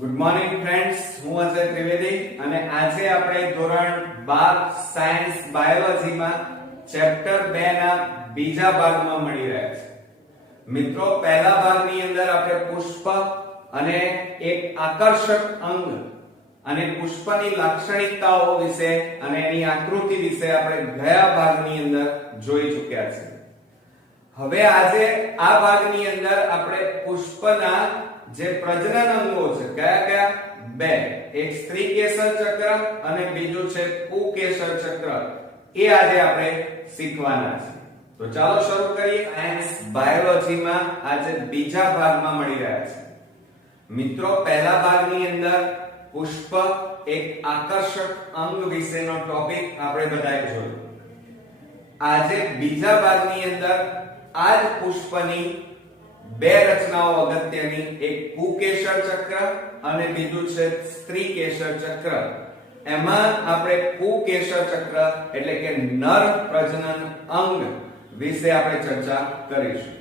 Good morning friends, હું અજય ત્રિવેદી અને આજે આપણે ધોરણ 12 સાયન્સ બાયોલોજીમાં ચેપ્ટર 2 ના બીજા ભાગમાં મળી રહ્યા છે. મિત્રો, પહેલા ભાગની અંદર આપણે પુષ્પ અને એક આકર્ષક અંગ અને પુષ્પની લાક્ષણિકતાઓ વિશે અને એની આકૃતિ વિશે આપણે ગયા ભાગની અંદર જોઈ ચૂક્યા છીએ. હવે આજે આ ભાગની અંદર આપણે પુષ્પના જે પ્રજનન અંગો છે, કયા કયા? બે. એક સ્ત્રી કેસર ચક્ર અને બીજું છે પુકેસર ચક્ર. એ આજે આપણે શીખવાના છે. તો ચાલો શરૂ કરીએ. સાયન્સ બાયોલોજીમાં આજે બીજા ભાગમાં મળી રહ્યા છે. મિત્રો, પહેલા ભાગની અંદર પુષ્પ એક આકર્ષક અંગ વિશેનો ટોપિક આપણે બધાએ જોયો. આજે બીજા ભાગની અંદર આ જ પુષ્પની બે રચનાઓ અગત્યની, એક પુકેસર ચક્ર અને બીજું છે સ્ત્રી કેસર ચક્ર. એમાં આપણે પુકેસર ચક્ર એટલે કે નર પ્રજનન અંગ વિશે આપણે ચર્ચા કરીશું.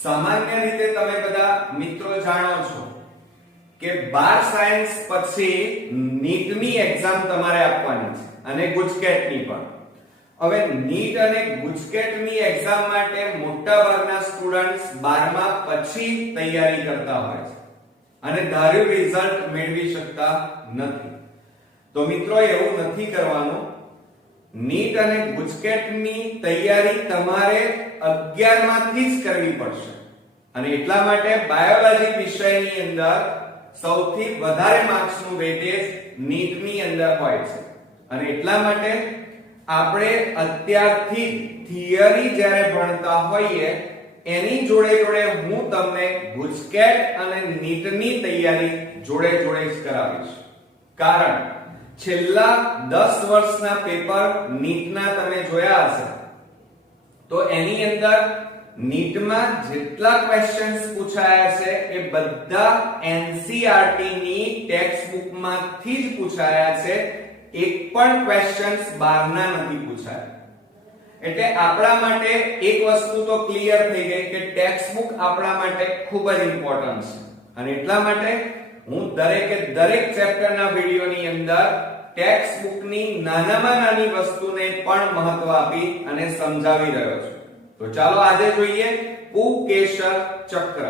સામાન્ય રીતે તમે બધા મિત્રો જાણો છો કે 12 સાયન્સ પછી નીટની એક્ઝામ તમારે આપવાની છે અને ગુજકેટની પણ. હવે નીટ અને ગુજકેટની એક્ઝામ માટે મોટા ભાગના સ્ટુડન્ટ્સ 12મા પછી તૈયારી કરતા હોય છે અને ધાર્યું રિઝલ્ટ મેળવી શકતા નથી. તો મિત્રો, એવું નથી કરવાનું. નીટ અને ગુજકેટની તૈયારી તમારે 11માંથી જ કરવી પડશે અને એટલા માટે બાયોલોજી વિષયની અંદર સૌથી વધારે માર્ક્સનું વેટેજ નીટની અંદર હોય છે અને એટલા માટે આપણે અત્યારથી થિયરી જ્યારે ભણતા હોઈએ એની જોડે જોડે હું તમને ગુજકેટ અને નીટની તૈયારી જોડે જોડે જ કરાવીશ. કારણ છેલ્લા 10 વર્ષના પેપર નીટના તમે જોયા હશે તો એની અંદર નીટમાં જેટલા ક્વેશ્ચન્સ પૂછાયા છે એ બધા NCERT ની ટેક્સ્ટ બુકમાંથી જ પૂછાયા છે. એક પણ ક્વેશ્ચન્સ બહારના નથી પૂછાયા. એટલે આપણા માટે એક વસ્તુ તો ક્લિયર થઈ ગઈ કે ટેક્સ્ટ બુક આપણા માટે ખૂબ જ ઇમ્પોર્ટન્ટ છે અને એટલા માટે હું દરેક ચેપ્ટરના વિડિયોની અંદર ટેક્સ્ટ બુકની નાનામાં નાની વસ્તુને પણ મહત્વ આપી અને સમજાવી રહ્યો છું. તો ચાલો આજે જોઈએ પુકેસર ચક્ર.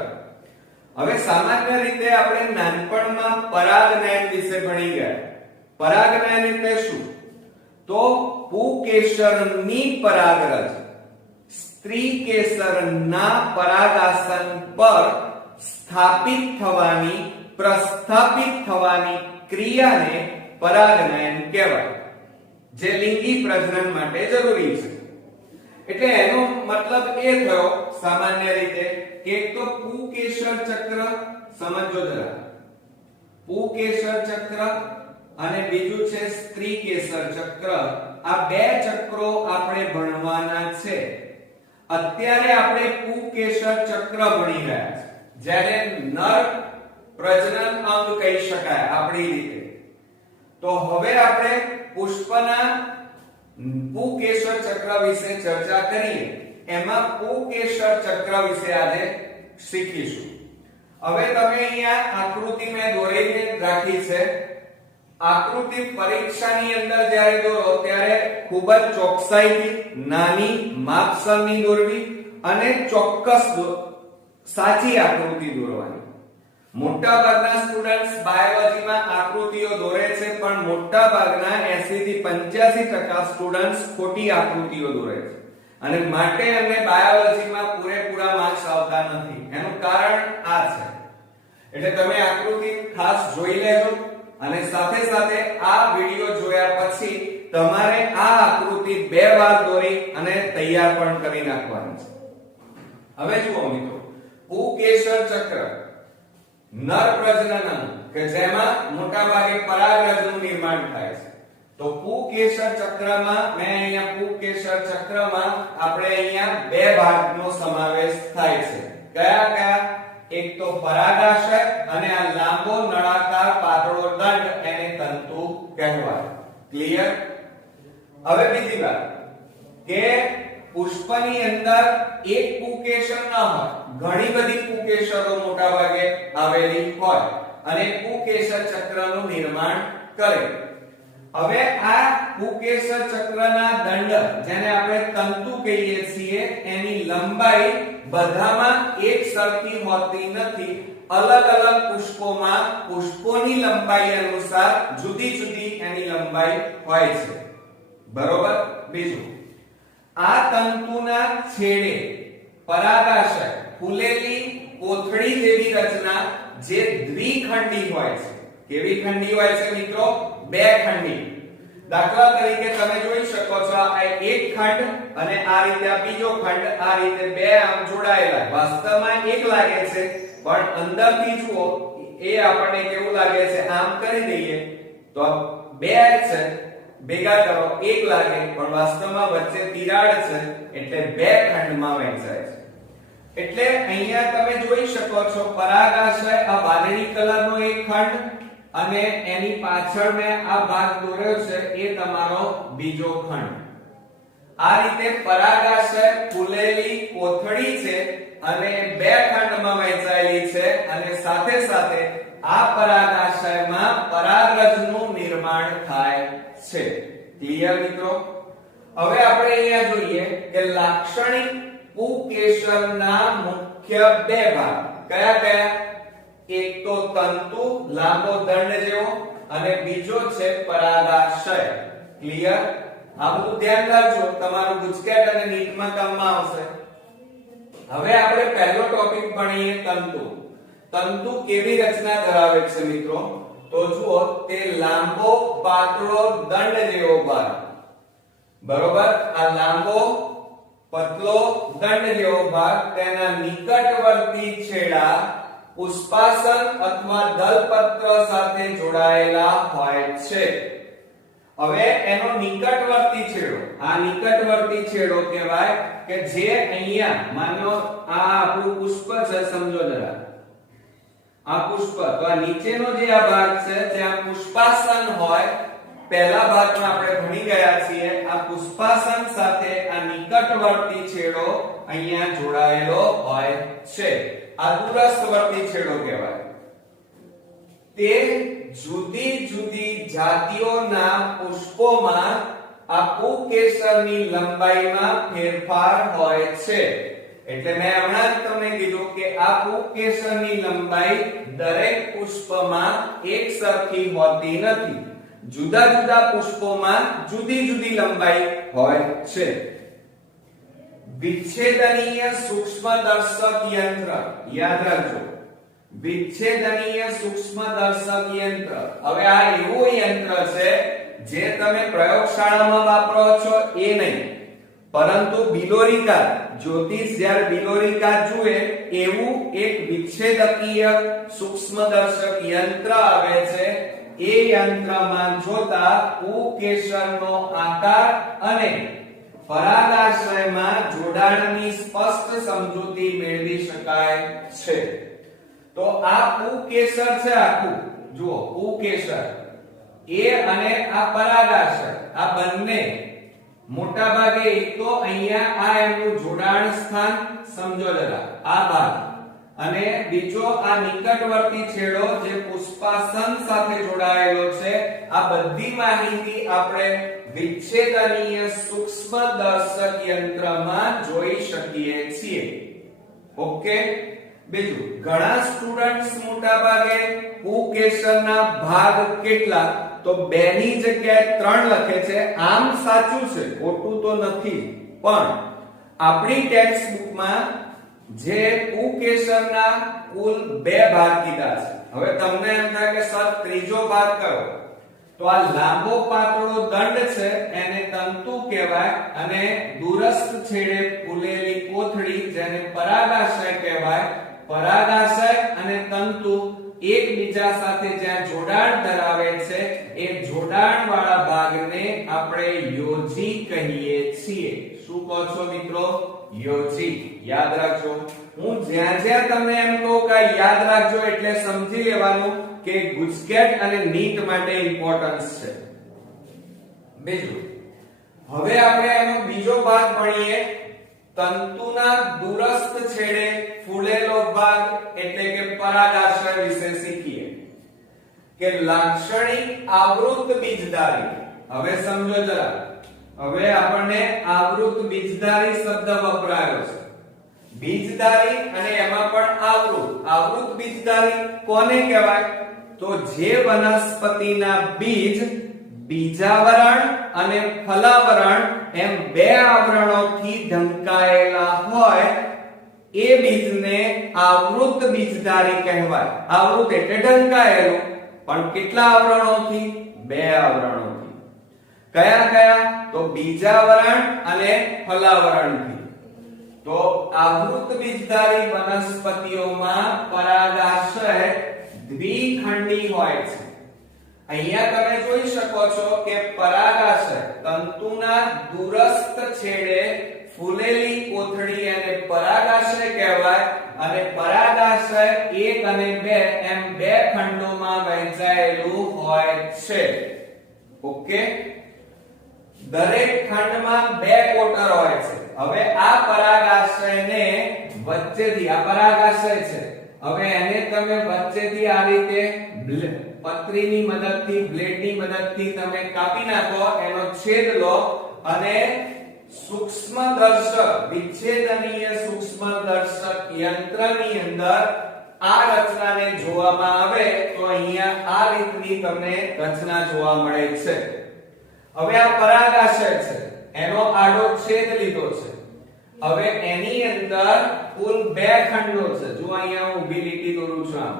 હવે સામાન્ય રીતે આપણે નાનપણમાં પરાગનયન વિશે ભણી ગયા. પરાગનયન એટલે શું? તો પુકેસરની પરાગરજ સ્ત્રી કેસરના પરાગાસન પર સ્થાપિત થવાની, પ્રસ્થાપિત થવાની ક્રિયાને પરાગનયન કહેવાય, જે લિંગી પ્રજનન માટે જરૂરી છે. એટલે એનો મતલબ એ થયો સામાન્ય રીતે કે એક તો પુકેસર ચક્ર સમજો જરા, પુકેસર ચક્ર અને બીજું છે સ્ત્રી કેસર ચક્ર. આ બે ચક્રો આપણે ભણવાના છે. અત્યારે આપણે પુકેસર ચક્ર ભણી રહ્યા છે, જ્યારે નર પ્રજનન અંગ કહી શકાય આપણી રીતે. તો હવે આપણે પુષ્પના પુકેસર ચક્ર વિશે ચર્ચા કરીએ. એમાં પુકેસર ચક્ર વિશે આજે શીખીશું. હવે તમે અહીંયા આકૃતિ મેં દોરીને રાખી છે. આકૃતિ પરીક્ષાની અંદર જ્યારે દોરો ત્યારે ખૂબ જ ચોકસાઈથી નાની માપસરની દોરવી અને ચોક્કસ સાચી આકૃતિ દોરવાની. મોટા ભાગના સ્ટુડન્ટ્સ બાયોલોજીમાં આકૃતિઓ દોરે છે પણ મોટા ભાગના 80 થી 85% સ્ટુડન્ટ્સ ખોટી આકૃતિઓ દોરે છે અને માટે એમને બાયોલોજીમાં પૂરેપૂરા માર્ક્સ આવતા નથી. એનું કારણ આ છે. એટલે તમે આકૃતિ ખાસ જોઈ લેજો અને સાથે સાથે આ વિડિયો જોયા પછી તમારે આ આકૃતિ 2 વાર દોરી અને તૈયાર પણ કરી નાખવાની છે. હવે જુઓ મિત્રો, પુકેસર ચક્ર નર પ્રજનન અંગ કે જેમાં મોટા ભાગે પરાગરજનું નિર્માણ થાય છે. તો પુકેસર ચક્રમાં આપણે અહીંયા બે ભાગનો સમાવેશ થાય છે. કયા કયા? એક તો પરાગાશય અને આ લાંબો નળાકાર પાતળો દંડ, એને તંતુ કહેવાય. ક્લિયર? હવે બીજી વાત કે પુષ્પની અંદર એક પુકેસર ન હોય, ઘણી બધી પુકેસરો મોટા ભાગે આવેલી હોય અને પુકેસર ચક્રનું નિર્માણ કરે. હવે આ પુકેસર ચક્રના દંડ જેને આપણે તંતુ કહીએ છીએ એની લંબાઈ બધામાં એક સરખી હોતી નથી. અલગ અલગ પુષ્પોમાં પુષ્પોની લંબાઈ અનુસાર જુદી જુદી એની લંબાઈ હોય છે. બરોબર. બીજું, આ તંતુના છેડે પરાગાશય ફૂલેલી કોથળી જેવી રચના જે દ્વિખંડી હોય છે. કેવી ખંડી હોય છે મિત્રો? બે ખંડી. દાખલા તરીકે તમે જોઈ શકો છો આ એક ખંડ અને આ રીતે આ બીજો ખંડ, આ રીતે બે આમ જોડાયેલા. વાસ્તવમાં એક લાગે છે પણ અંદરથી જુઓ એ આપણને કેવું લાગે છે? આમ કરી દઈએ તો બે છે, ભેગા કરો એક લાગે પણ વાસ્તવમાં વચ્ચે તિરાડ છે એટલે બે ખંડમાં વહેંચાય છે. એટલે અહીંયા તમે જોઈ શકો છો પરાગાશય આ વાદળી કલરનો એક ખંડ અને એની પાછળ મેં આ ભાગ દોર્યો છે એ તમારો બીજો ખંડ. આ રીતે પરાગાશય ફૂલેલી કોથળી છે અને બે ખંડમાં વહેંચાયેલી છે અને સાથે સાથે આ પરાગાશયમાં પરાગરજનું નિર્માણ થાય છે. ક્લિયર મિત્રો? હવે આપણે અહીંયા જોઈએ કે લાક્ષણિક પુકેસરના મુખ્ય બે ભાગ કયા કયા? એક તો તંતુ લાંબો દંડ જેવો અને બીજો છે પરાગાશય. ક્લિયર? આ બધું ધ્યાન રાખજો, તમારું ગુજકેટ અને નીટમાં કામમાં આવશે. હવે આપણે પહેલો ટોપિક ભણીએ તંતુ. તંતુ કેવી રચના ધરાવે છે મિત્રો? તો જુઓ, તે લાંબો પાતળો દંડ જેવો ભાગ. બરોબર. આ લાંબો પતલો દંડ જેવો ભાગ, તેના નિકટવર્તી છેડા પુષ્પાસન અથવા દલપત્ર સાથે જોડાયેલા હોય છે. હવે એનો નિકટવર્તી છેડો, આ નિકટવર્તી છેડો કહેવાય કે જે અહીંયા માનો આ આપણું પુષ્પ છે, સમજો જરા આ પુષ્પ, તો આ નીચેનો જે આ ભાગ છે ત્યાં પુષ્પાસન હોય. પહેલા ભાગમાં આપણે ભણી ગયા છીએ આ પુષ્પાસન સાથે આ નિકટવર્તી છેડો અહીંયા જોડાયેલો હોય છે. આ દૂરસ્થવર્તી છેડો કહેવાય. તે જુદી જુદી જાતિઓના પુષ્પોમાં આ પુકેસરની લંબાઈમાં ફેરફાર હોય છે. એટલે મેં હમણાં જ તમને કીધું કે આ પુકેસરની લંબાઈ દરેક પુષ્પમાં એક સરખી હોતી નથી. જુદા જુદા પુષ્પોમાં જુદી જુદી લંબાઈ હોય છે. વિચ્છેદનીય સૂક્ષ્મદર્શક યંત્ર યાદ રાખજો. વિચ્છેદનીય સૂક્ષ્મદર્શક યંત્ર. હવે આ એવું યંત્ર છે જે તમે પ્રયોગશાળામાં વાપરો છો એ નહીં, પરંતુ બિલોરીકા જ્યોતિષ જ્યારે બિલોરીકા જુએ એવું એક વિચ્છેદકીય સૂક્ષ્મદર્શક યંત્ર આવે છે. એ યંત્રમાં જોતા પુકેસરનો આકાર અને પરાગાશયમાં જોડાણની સ્પષ્ટ સમજૂતી મેળવી શકાય છે. તો આ પુકેસર છે આખું, જુઓ પુકેસર એ અને આ પરાગાશય આ બંને મોટા ભાગે એક તો અહીંયા આ એનું જોડાણ સ્થાન સમજો જરા આ ભાગ, અને બીજો આ નિકટવર્તી છેડો જે પુષ્પાસન સાથે જોડાયેલો છે. આ બધી માહિતી આપણે વિચ્છેદનીય સૂક્ષ્મદર્શક યંત્રમાં જોઈ શકીએ છીએ. ઓકે. બીજું, ઘણા સ્ટુડન્ટ્સ મોટા ભાગે પુકેસરના ભાગ કેટલા? તો 2 ની જગ્યાએ 3 લખે છે. આમ સાચું છે, ખોટું તો નથી, પણ આપણી ટેક્સ્ટ બુકમાં જે પુકેસરના કુલ 2 ભાગ કીધા છે. હવે તમને એમ થાય કે સર ત્રીજો ભાગ કયો? તો આ લાંબો પાતળો દંડ છે એને તંતુ કહેવાય અને દૂરસ્થ છેડે ફૂલેલી કોથળી જેને પરાગાશય કહેવાય. પરાગાશય અને તંતુ એકબીજા સાથે જ્યાં જોડાણ ધરાવે છે એ જોડાણ વાળા ભાગને આપણે યોજી કહીએ છીએ. શું કહો છો મિત્રો? યોજી. યાદ રાખજો. હું જ્યાં જ્યાં તમને એમ કહું કે યાદ રાખજો એટલે સમજી લેવાનું કે ગુજકેટ અને નીટ માટે ઇમ્પોર્ટન્સ છે. બીજું, હવે આપણે એનો બીજો ભાગ ભણીએ. તંતુના દૂરસ્થ છેડે ફૂલેલો ભાગ એટલે કે પરાગાશય વિશે શીખીએ. કે લાક્ષણિક આવૃત બીજધારી. હવે સમજો જરા, હવે આપણને આવૃત બીજધારી શબ્દ વપરાયો છે. બીજધારી અને એમાં પણ આવૃત બીજધારી કોને કહેવાય? તો જે વનસ્પતિના બીજ બીજાવરણ અને ફલાવરણ એમ બે આવરણોથી ઢંકાયેલા હોય એ બીજને આવૃત બીજધારી કહેવાય. આવૃત એટલે ઢંકાયેલું, પણ કેટલા આવરણોથી? બે આવરણોથી. કયા કયા? તો બીજાવરણ અને ફલાવરણથી. તો આવૃત બીજધારી વનસ્પતિઓમાં પરાગાશય દ્વિખંડી હોય છે. અહીંયા તમે જોઈ શકો છો કે પરાગાશય તંતુના દૂરસ્થ છેડે ફૂલેલી કોથળી અને પરાગાશય કહેવાય, અને પરાગાશય 1 અને 2 એમ બે ખંડોમાં વહેંચાયેલું હોય છે. ઓકે, દરેક ખંડમાં બે કોટર હોય છે. હવે આ પરાગાશયને વચ્ચેથી, આ પરાગાશય છે, હવે એને તમે વચ્ચેથી આ રીતે પતરીની મદદથી, બ્લેડની મદદથી તમે કાપી નાખો, એનો છેદ લો અને સૂક્ષ્મદર્શક, વિચ્છેદનીય સૂક્ષ્મદર્શક યંત્રની અંદર આ રચનાને જોવામાં આવે તો અહીંયા આ રીતની તમને રચના જોવા મળે છે. હવે આ પરાગાશય છે, એનો આડો છેદ લીધો છે. હવે એની અંદર કુલ બે ખંડો છે. જો અહીંયા હું ઊભી લીટી દોરું છું આમ,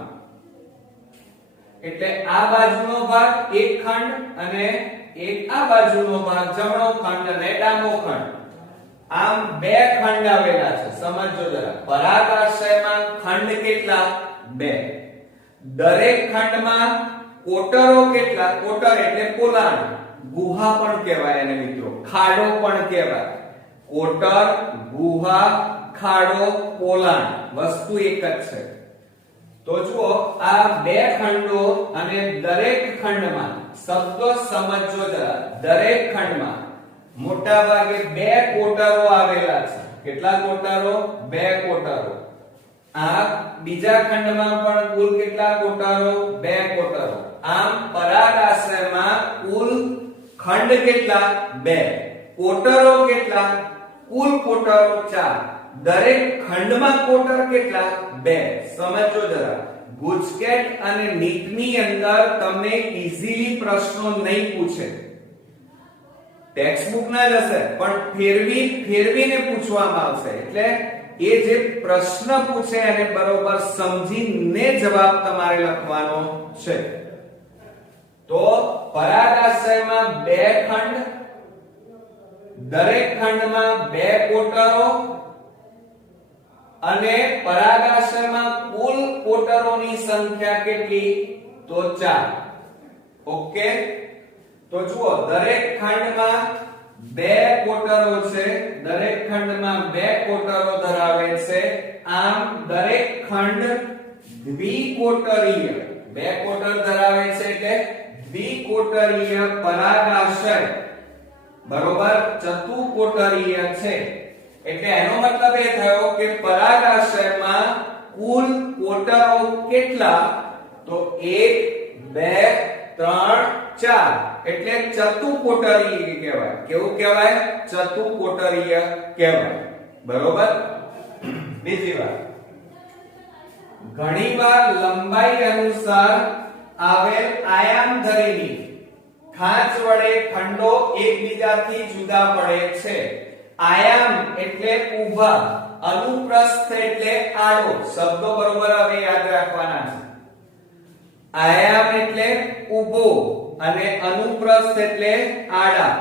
એટલે આ બાજુનો ભાગ એક ખંડ અને એક આ બાજુનો ભાગ જમણો ખંડ અને ડાબો ખંડ, આમ બે ખંડ આવેલા છે. સમજો જરા, પરાગાશયમાં ખંડ કેટલા? બે. દરેક ખંડમાં કોટરો કેટલા? કોટર એટલે પોલાણ, ગુહા પણ કહેવાય એને મિત્રો, ખાડો પણ કહેવાય. કોટર, ગુહા, ખાડો, પોલાણ વસ્તુ એક જ છે. તો જુઓ, આ બે ખંડો અને દરેક ખંડમાં શબ્દો સમજો જરા, દરેક ખંડમાં મોટા ભાગે બે કોટરો આવેલા છે. કેટલા કોટરો? બે કોટરો. આ બીજા ખંડમાં પણ કુલ કેટલા કોટરો? બે કોટરો. આમ પરાગાશયમાં કુલ ખંડ કેટલા? બે. કોટરો કેટલા? કુલ કોટરો 4. દરેક ખંડમાં કોટર કેટલા? 2. સમજો જરા, ગુજકેટ અને નીટની અંદર તમને ઈઝીલી પ્રશ્નો નહીં પૂછે, ટેક્સ્ટબુક ના જ હશે, પણ ફેરવીને પૂછવામાં આવશે. એટલે એ જે પ્રશ્ન પૂછે એને બરોબર સમજીને જવાબ તમારે લખવાનો છે. તો પરાગાશયમાં બે ખંડ, દરેક ખંડમાં બે કોટરો અને પરાગાશયમાં કુલ કોટરોની સંખ્યા કેટલી? તો 4. ઓકે, તો જુઓ, દરેક ખંડમાં બે કોટરો છે, દરેક ખંડમાં બે કોટરો ધરાવે છે. આમ દરેક ખંડ દ્વિકોટરીય, બે કોટર ધરાવે છે એટલે દ્વિકોટરીય પરાગાશય બરોબર ચતુકોટરીય છે. એટલે એનો મતલબ એ થયો કે પરાગાશયમાં કુલ કોટરો કેટલા? તો 1 2 3 4, એટલે ચતુકોટરીય કહેવાય. કેવું કહેવાય? ચતુકોટરીય કહેવાય. બરોબર. બીજી વાત, ઘણીવાર લંબાઈ અનુસાર આવેલ આયામ ધરીની ખાંચ વડે ખંડો એકબીજાથી જુદા પડે છે. આયામ એટલે ઊભા, અનુપ્રસ્થ એટલે આડો. શબ્દો બરોબર હવે યાદ રાખવાના છે. આયામ એટલે ઊભો અને અનુપ્રસ્થ એટલે આડા.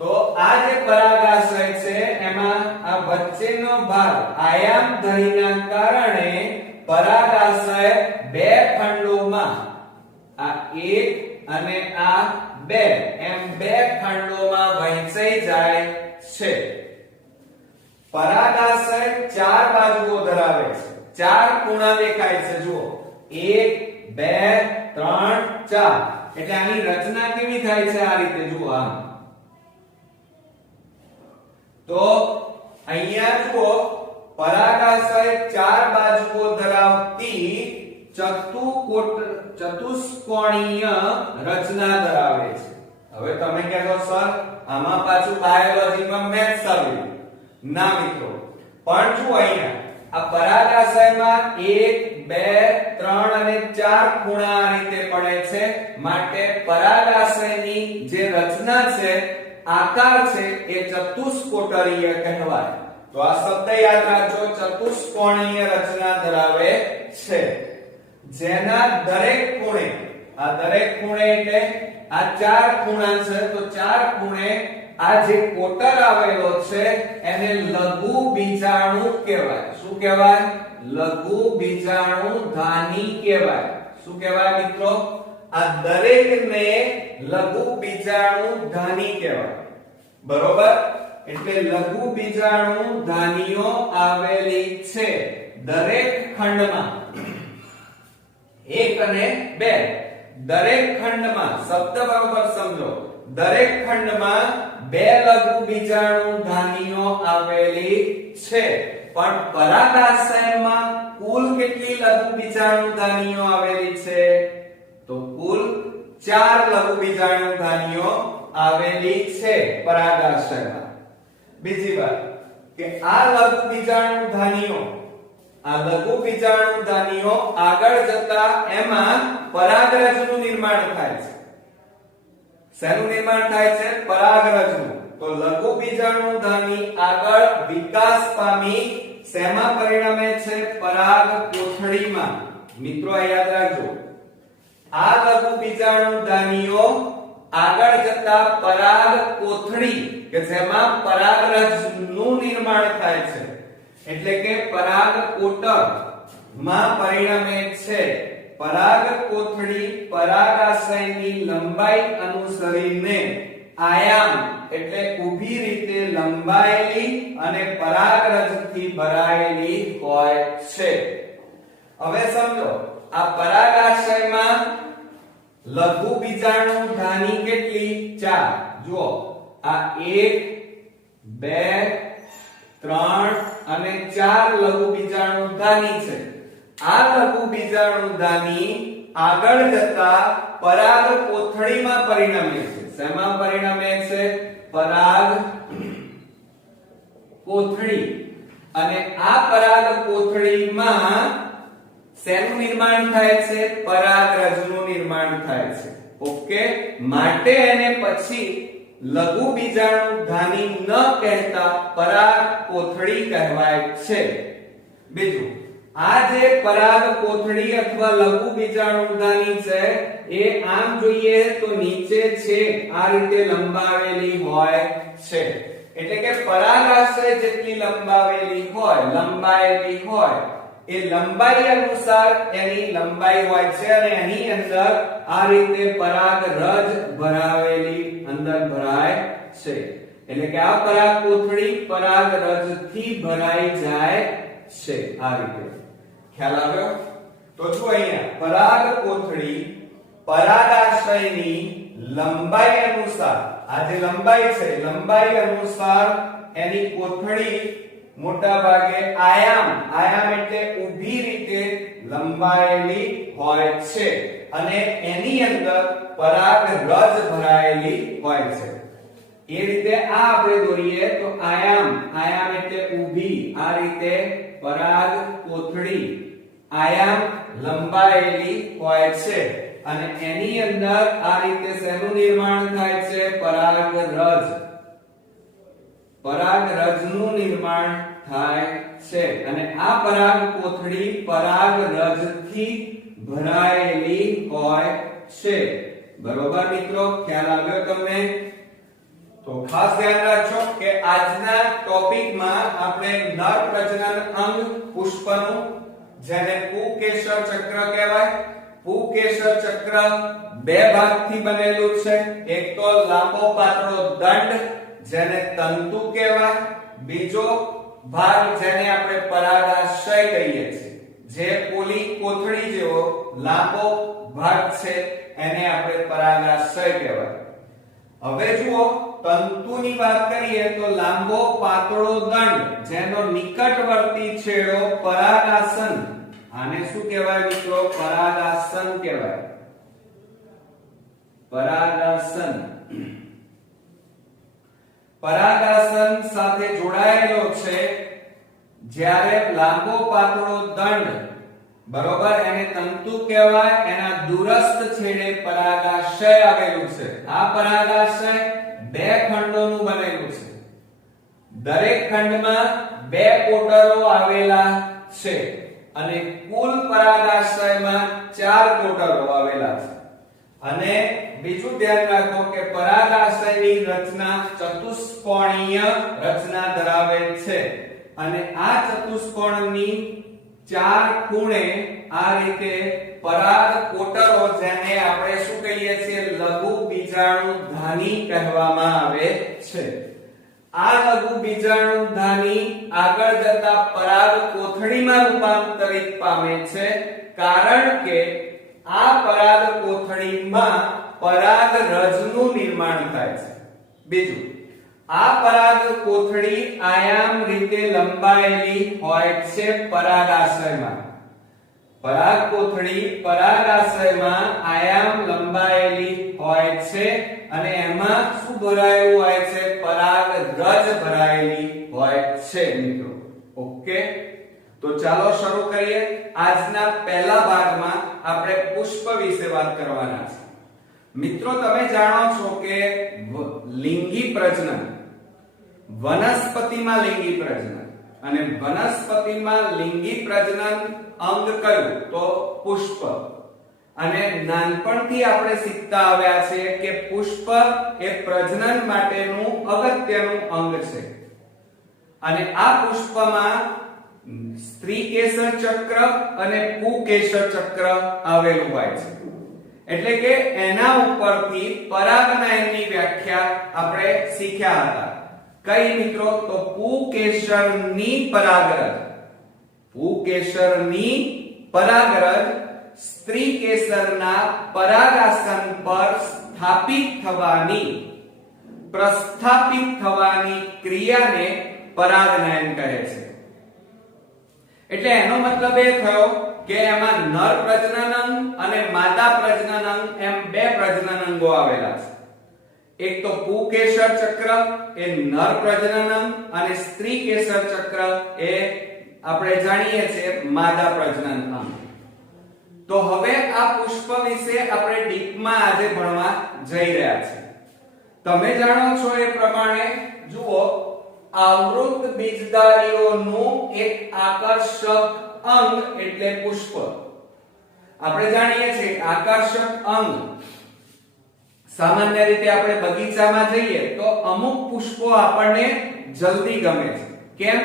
તો આ જે પરાગાશય છે એમાં આ વચ્ચેનો ભાગ આયામ ધરીના કારણે પરાગાશય બે ખંડોમાં, આ એક અને આ બે એમ બે ખંડોમાં વહેંચાઈ જાય છે. પરાગાશય 4 બાજુઓ ધરાવે છે. 4 ખૂણા દેખાય છે. જુઓ, 1 2 3 4. એટલે આની રચના કેવી થાય છે? આ રીતે જુઓ. આમ તો અહીંયા જુઓ, પરાગાશય 4 બાજુઓ ધરાવતી ચતુષ્કોણીય રચના ધરાવે છે. હવે તમે કહેશો સર આમાં પાછું બાયોલોજીમાં મેથ્સ આવ્યું. ના મિત્રો, પણ જો અહીંયા આ પરાગાશયમાં 1 2 3 અને 4 ખૂણા આ રીતે પડે છે, માટે પરાગાશયની જે રચના છે, આકાર છે, એ ચતુષ્કોટરીય કહેવાય. તો આ શબ્દ યાદ રાખજો, ચતુષ્કોણીય રચના ધરાવે છે, જેના દરેક ખૂણે, આ દરેક ખૂણે એટલે આ 4 ખૂણા છે, તો 4 ખૂણે આ જે કોટર આવેલો છે એને લઘુ બીજાણુ કહેવાય. શું કહેવાય? લઘુ બીજાણુ ધાની કહેવાય. શું કહેવાય મિત્રો? આ દરેકને લઘુ બીજાણુ ધાની કહેવાય. બરોબર? એટલે લઘુ બીજાણુ ધાનીઓ આવેલી છે દરેક ખંડમાં. 1 અને 2 દરેક ખંડમાં, શબ્દ બરોબર સમજો, દરેક ખંડમાં 2 લઘુ બીજાણુ ધાનીઓ આવેલી છે. પણ પરાગાશયમાં કુલ કેટલી લઘુ બીજાણુ ધાનીઓ આવેલી છે? તો કુલ 4 લઘુ બીજાણુ ધાનીઓ આવેલી છે પરાગાશયમાં. બીજી વાત કે આ લઘુ બીજાણુ ધાનીઓ, આ લઘુ બીજાણુ ધાનીઓ આગળ જતા એમાં પરાગરજનું નિર્માણ થાય છે. શેનું નિર્માણ થાય છે? પરાગરજનું. તો લઘુ બીજાણુ ધાની આગળ વિકાસ પામી શેમાં પરિણમે છે? પરાગ કોથળીમાં. મિત્રો આ યાદ રાખજો, આ લઘુ બીજાણુ ધાનીઓ આગળ જતા પરાગ કોથળી કે જેમાં પરાગરજનું નિર્માણ થાય છે, એટલે કે પરાગ કોટર માં પરિણમે છે. પરાગ કોથળી પરાગાશયની લંબાઈ અનુસરીને આયામ એટલે ઊભી રીતે લંબાયેલી અને પરાગરજથી ભરાયેલી હોય છે. હવે સમજો, આ પરાગાશયમાં લઘુ બીજાણુ ધાની કેટલી? 4. જુઓ, આ 1 2 3 અને 4 લઘુ બીજાણુ ધાની છે. આ લઘુ બીજાણુ ધાની આગળ જતા પરાગ કોથળીમાં પરિણમે છે. શેમાં પરિણમે છે? પરાગ કોથળી. અને આ પરાગ કોથળીમાં શેનું નિર્માણ થાય છે? પરાગરજનું નિર્માણ થાય છે. ઓકે, માટે એને પછી લઘુ બીજાણુ ધાની ન કહેતા પરાગ કોથળી કહેવાય છે. બીજું, આ જે પરાગ કોથળી અથવા લઘુ બીજાણુ ધાની છે, એ આમ જોઈએ તો નીચે છે આ રીતે લંબાવેલી હોય છે. એટલે કે પરાગાશય જેટલી લંબાવેલી હોય, લંબાયેલી હોય, એ લંબાઈ અનુસાર એની લંબાઈ હોય છે અને એની અંદર આ રીતે પરાગરજ ભરાવેલી અંદર ભરાય છે. એટલે કે આ પરાગ કોથળી પરાગરજથી ભરાઈ જાય છે. આ રીતે ખ્યાલ આવ્યો? તો જો અહીંયા પરાગ કોથળી પરાગાશયની લંબાઈ અનુસાર, આ જે લંબાઈ છે, લંબાઈ અનુસાર એની કોથળી મોટા ભાગે આયામ એટલે ઊભી રીતે લંબાયેલી હોય છે અને એની અંદર પરાગરજ ભરાયેલી હોય છે. એ રીતે આ આપણે દોરીએ તો આયામ એટલે ઊભી, આ રીતે પરાગ કોથળી આયામ લંબાયેલી હોય છે અને એની અંદર આ રીતે શેનું નિર્માણ થાય છે? પરાગરજનું નિર્માણ થાય છે અને આ પરાગ કોથળી પરાગરજથી ભરાયેલી હોય છે. બરોબર મિત્રો, ખ્યાલ આવ્યો તમને? તો ખાસ ધ્યાન રાખજો કે આજના ટોપિકમાં આપણે નર પ્રજનન અંગ પુષ્પનું, જેને પુકેસર ચક્ર કહેવાય, પુકેસર ચક્ર 2 ભાગથી બનેલું છે. એક તો લાંબો પાતળો દંડ જેને તંતુ કહેવાય, બીજો ભાગ જેને આપણે પરાગાશય કહીએ છીએ, જે પોલી કોથળી જેવો લાંબો ભાગ છે એને આપણે પરાગાશય કહેવાય. હવે જુઓ, તંતુની વાત કરીએ તો લાંબો પાતળો દંડ જેનો નિકટવર્તી છેડો પરાગાસન, આને શું કહેવાય મિત્રો? પરાગાસન કહેવાય. પરાગાસન. પરાગાસન સાથે જોડાયેલો છે જ્યારે લાંબો પાતળો દંડ, બરોબર, એને તંતુ કહેવાય, એના દૂરસ્થ છેડે પરાગાશય આવેલું છે. આ પરાગાશય બે ખંડોનું બનેલું છે. દરેક ખંડમાં બે કોટરો આવેલા છે અને કુલ પરાગાશયમાં 4 કોટરો આવેલા છે. અને બીજું ધ્યાન રાખો કે પરાગાશયની રચના ચતુષ્કોણીય રચના ધરાવે છે અને આ ચતુષ્કોણની 4 ખૂણે આ રીતે પરાગ કોટરો, જેને આપણે શું કહીએ છીએ? લઘુ બીજાણુધાની કહેવામાં આવે છે. આ લઘુ બીજાણુધાની આગળ જતા પરાગ કોથળીમાં રૂપાંતરિત પામે છે, કારણ કે આ પરાગ કોથળીમાં પરાગ રજનું નિર્માણ થાય છે. બીજું, આ પરાગ કોથળી આયામ રીતે લંબાયેલી હોય છે પરાગાશયમાં. પરાગ કોથળી પરાગાશયમાં આયામ લંબાયેલી હોય છે અને એમાં શું ભરાયેલું હોય છે? પરાગ રજ ભરાયેલી હોય છે મિત્રો. ઓકે, તો ચાલો શરૂ કરીએ. આજના પહેલા ભાગમાં આપણે પુષ્પ વિશે વાત કરવાના છે. મિત્રો, તમે જાણો છો કે લિંગી પ્રજનન, વનસ્પતિમાં લિંગી પ્રજનન, અને વનસ્પતિમાં લિંગી પ્રજનન અંગ કયું? તો પુષ્પ. અને નાનપણથી આપણે શીખતા આવ્યા છે કે પુષ્પ એ પ્રજનન માટેનું અગત્યનું અંગ છે. અને આ પુષ્પમાં સ્ત્રી કેસર ચક્ર અને પુકેસર ચક્ર આવેલું હોય છે. એટલે કે એના ઉપરથી પરાગનયનની વ્યાખ્યા આપણે શીખ્યા હતા. કઈ મિત્રો? તો પુકેસરની પરાગરજ. પુકેસરની પરાગરજ સ્ત્રી કેસરના પરાગાસન પર પ્રસ્થાપિત થવાની ક્રિયાને પરાગનયન કહે છે. એટલે એનો મતલબ એ થયો કે એમાં નર પ્રજનન અંગ અને માદા પ્રજનન અંગ એમ બે પ્રજનન અંગો આવેલા છે. એક તો પુકેસર ચક્ર એ નર પ્રજનન અંગ અને સ્ત્રી કેસર ચક્ર એ આપણે જાણીએ છીએ માદા પ્રજનન અંગ. તો હવે આ પુષ્પ વિશે આપણે ડીપમાં આજે ભણવા જઈ રહ્યા છીએ. તમે જાણો છો એ પ્રમાણે જુઓ, આવૃત બીજધારીઓનું એક આકર્ષક અંગ એટલે પુષ્પ. આપણે જાણીએ છીએ આકર્ષક અંગ સામાન્ય રીતે આપણે બગીચામાં જઈએ તો અમુક પુષ્પો આપણને જલ્દી ગમે છે. કેમ?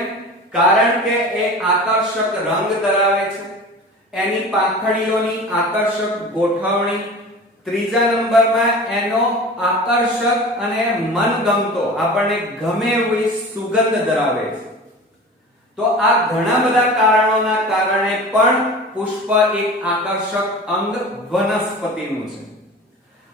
કારણ કે એ આકર્ષક રંગ ધરાવે છે, એની પાંખડીઓની આકર્ષક ગોઠવણી, ત્રીજા નંબરમાં એનો આકર્ષક અને મનગમતો આપણને ગમે એવી સુગંધ ધરાવે છે. તો આ ઘણા બધા કારણોના કારણે પણ પુષ્પ એક આકર્ષક અંગ વનસ્પતિનું છે.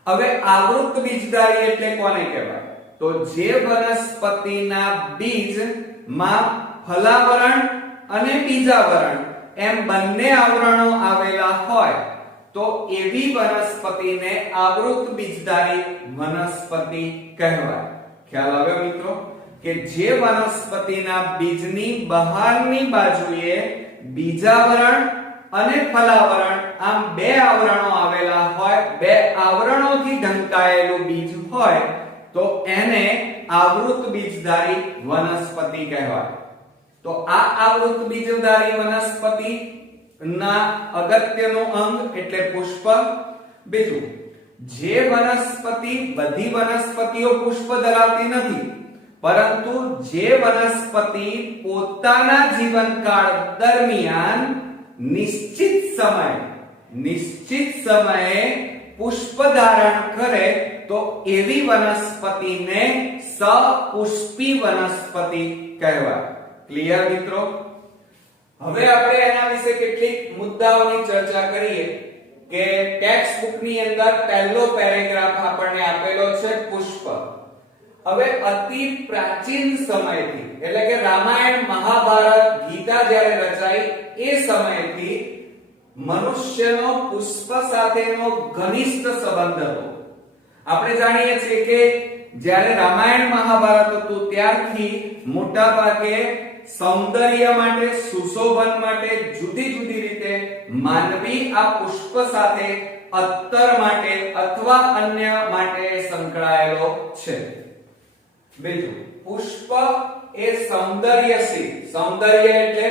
હવે આવૃત બીજધારી એટલે કોને કહેવાય? તો જે વનસ્પતિના બીજમાં ફલાવરણ અને બીજાવરણ એમ બંને આવરણો આવેલા હોય તો એવી વનસ્પતિને આવૃત બીજધારી વનસ્પતિ કહેવાય. ખ્યાલ આવ્યો મિત્રો? કે જે વનસ્પતિના બીજની બહારની બાજુએ બીજાવરણ અને ફલાવરણ આમ બે આવરણો આવેલા હોય, બે આવરણોથી ઢંકાયેલું બીજ હોય તો એને આવૃત બીજધારી વનસ્પતિ કહેવાય. તો આ આવૃત બીજધારી વનસ્પતિ ના અગત્યનું અંગ એટલે પુષ્પ. બીજું, જે વનસ્પતિ, બધી વનસ્પતિઓ પુષ્પ ધરાવતી નથી, પરંતુ જે વનસ્પતિ પોતાના જીવનકાળ દરમિયાન નિશ્ચિત સમયે પુષ્પ ધારણ કરે તો એવી વનસ્પતિને સપુષ્પી વનસ્પતિ કહેવાય. ક્લિયર મિત્રો? હવે આપણે એના વિશે કેટલીક મુદ્દાઓની ચર્ચા કરીએ કે ટેક્સ્ટ બુક ની અંદર પહેલો પેરેગ્રાફ આપણને આપેલો છે પુષ્પ. હવે અતિ પ્રાચીન સમયથી એટલે કે રામાયણ, મહાભારત, ગીતા જ્યારે રચાઈ એ સમયથી મનુષ્યનો પુષ્પ સાથેનો ઘનિષ્ઠ સંબંધ હતો. આપણે જાણીએ છીએ કે જ્યારે રામાયણ મહાભારત હતું ત્યારથી મોટા ભાગે સૌંદર્ય માટે, સુશોભન માટે જુદી જુદી રીતે માનવી આ પુષ્પ સાથે અત્તર માટે અથવા અન્ય માટે સંકળાયેલો છે. બીજું, પુષ્પ એ સૌંદર્યશીલ, સૌંદર્ય એટલે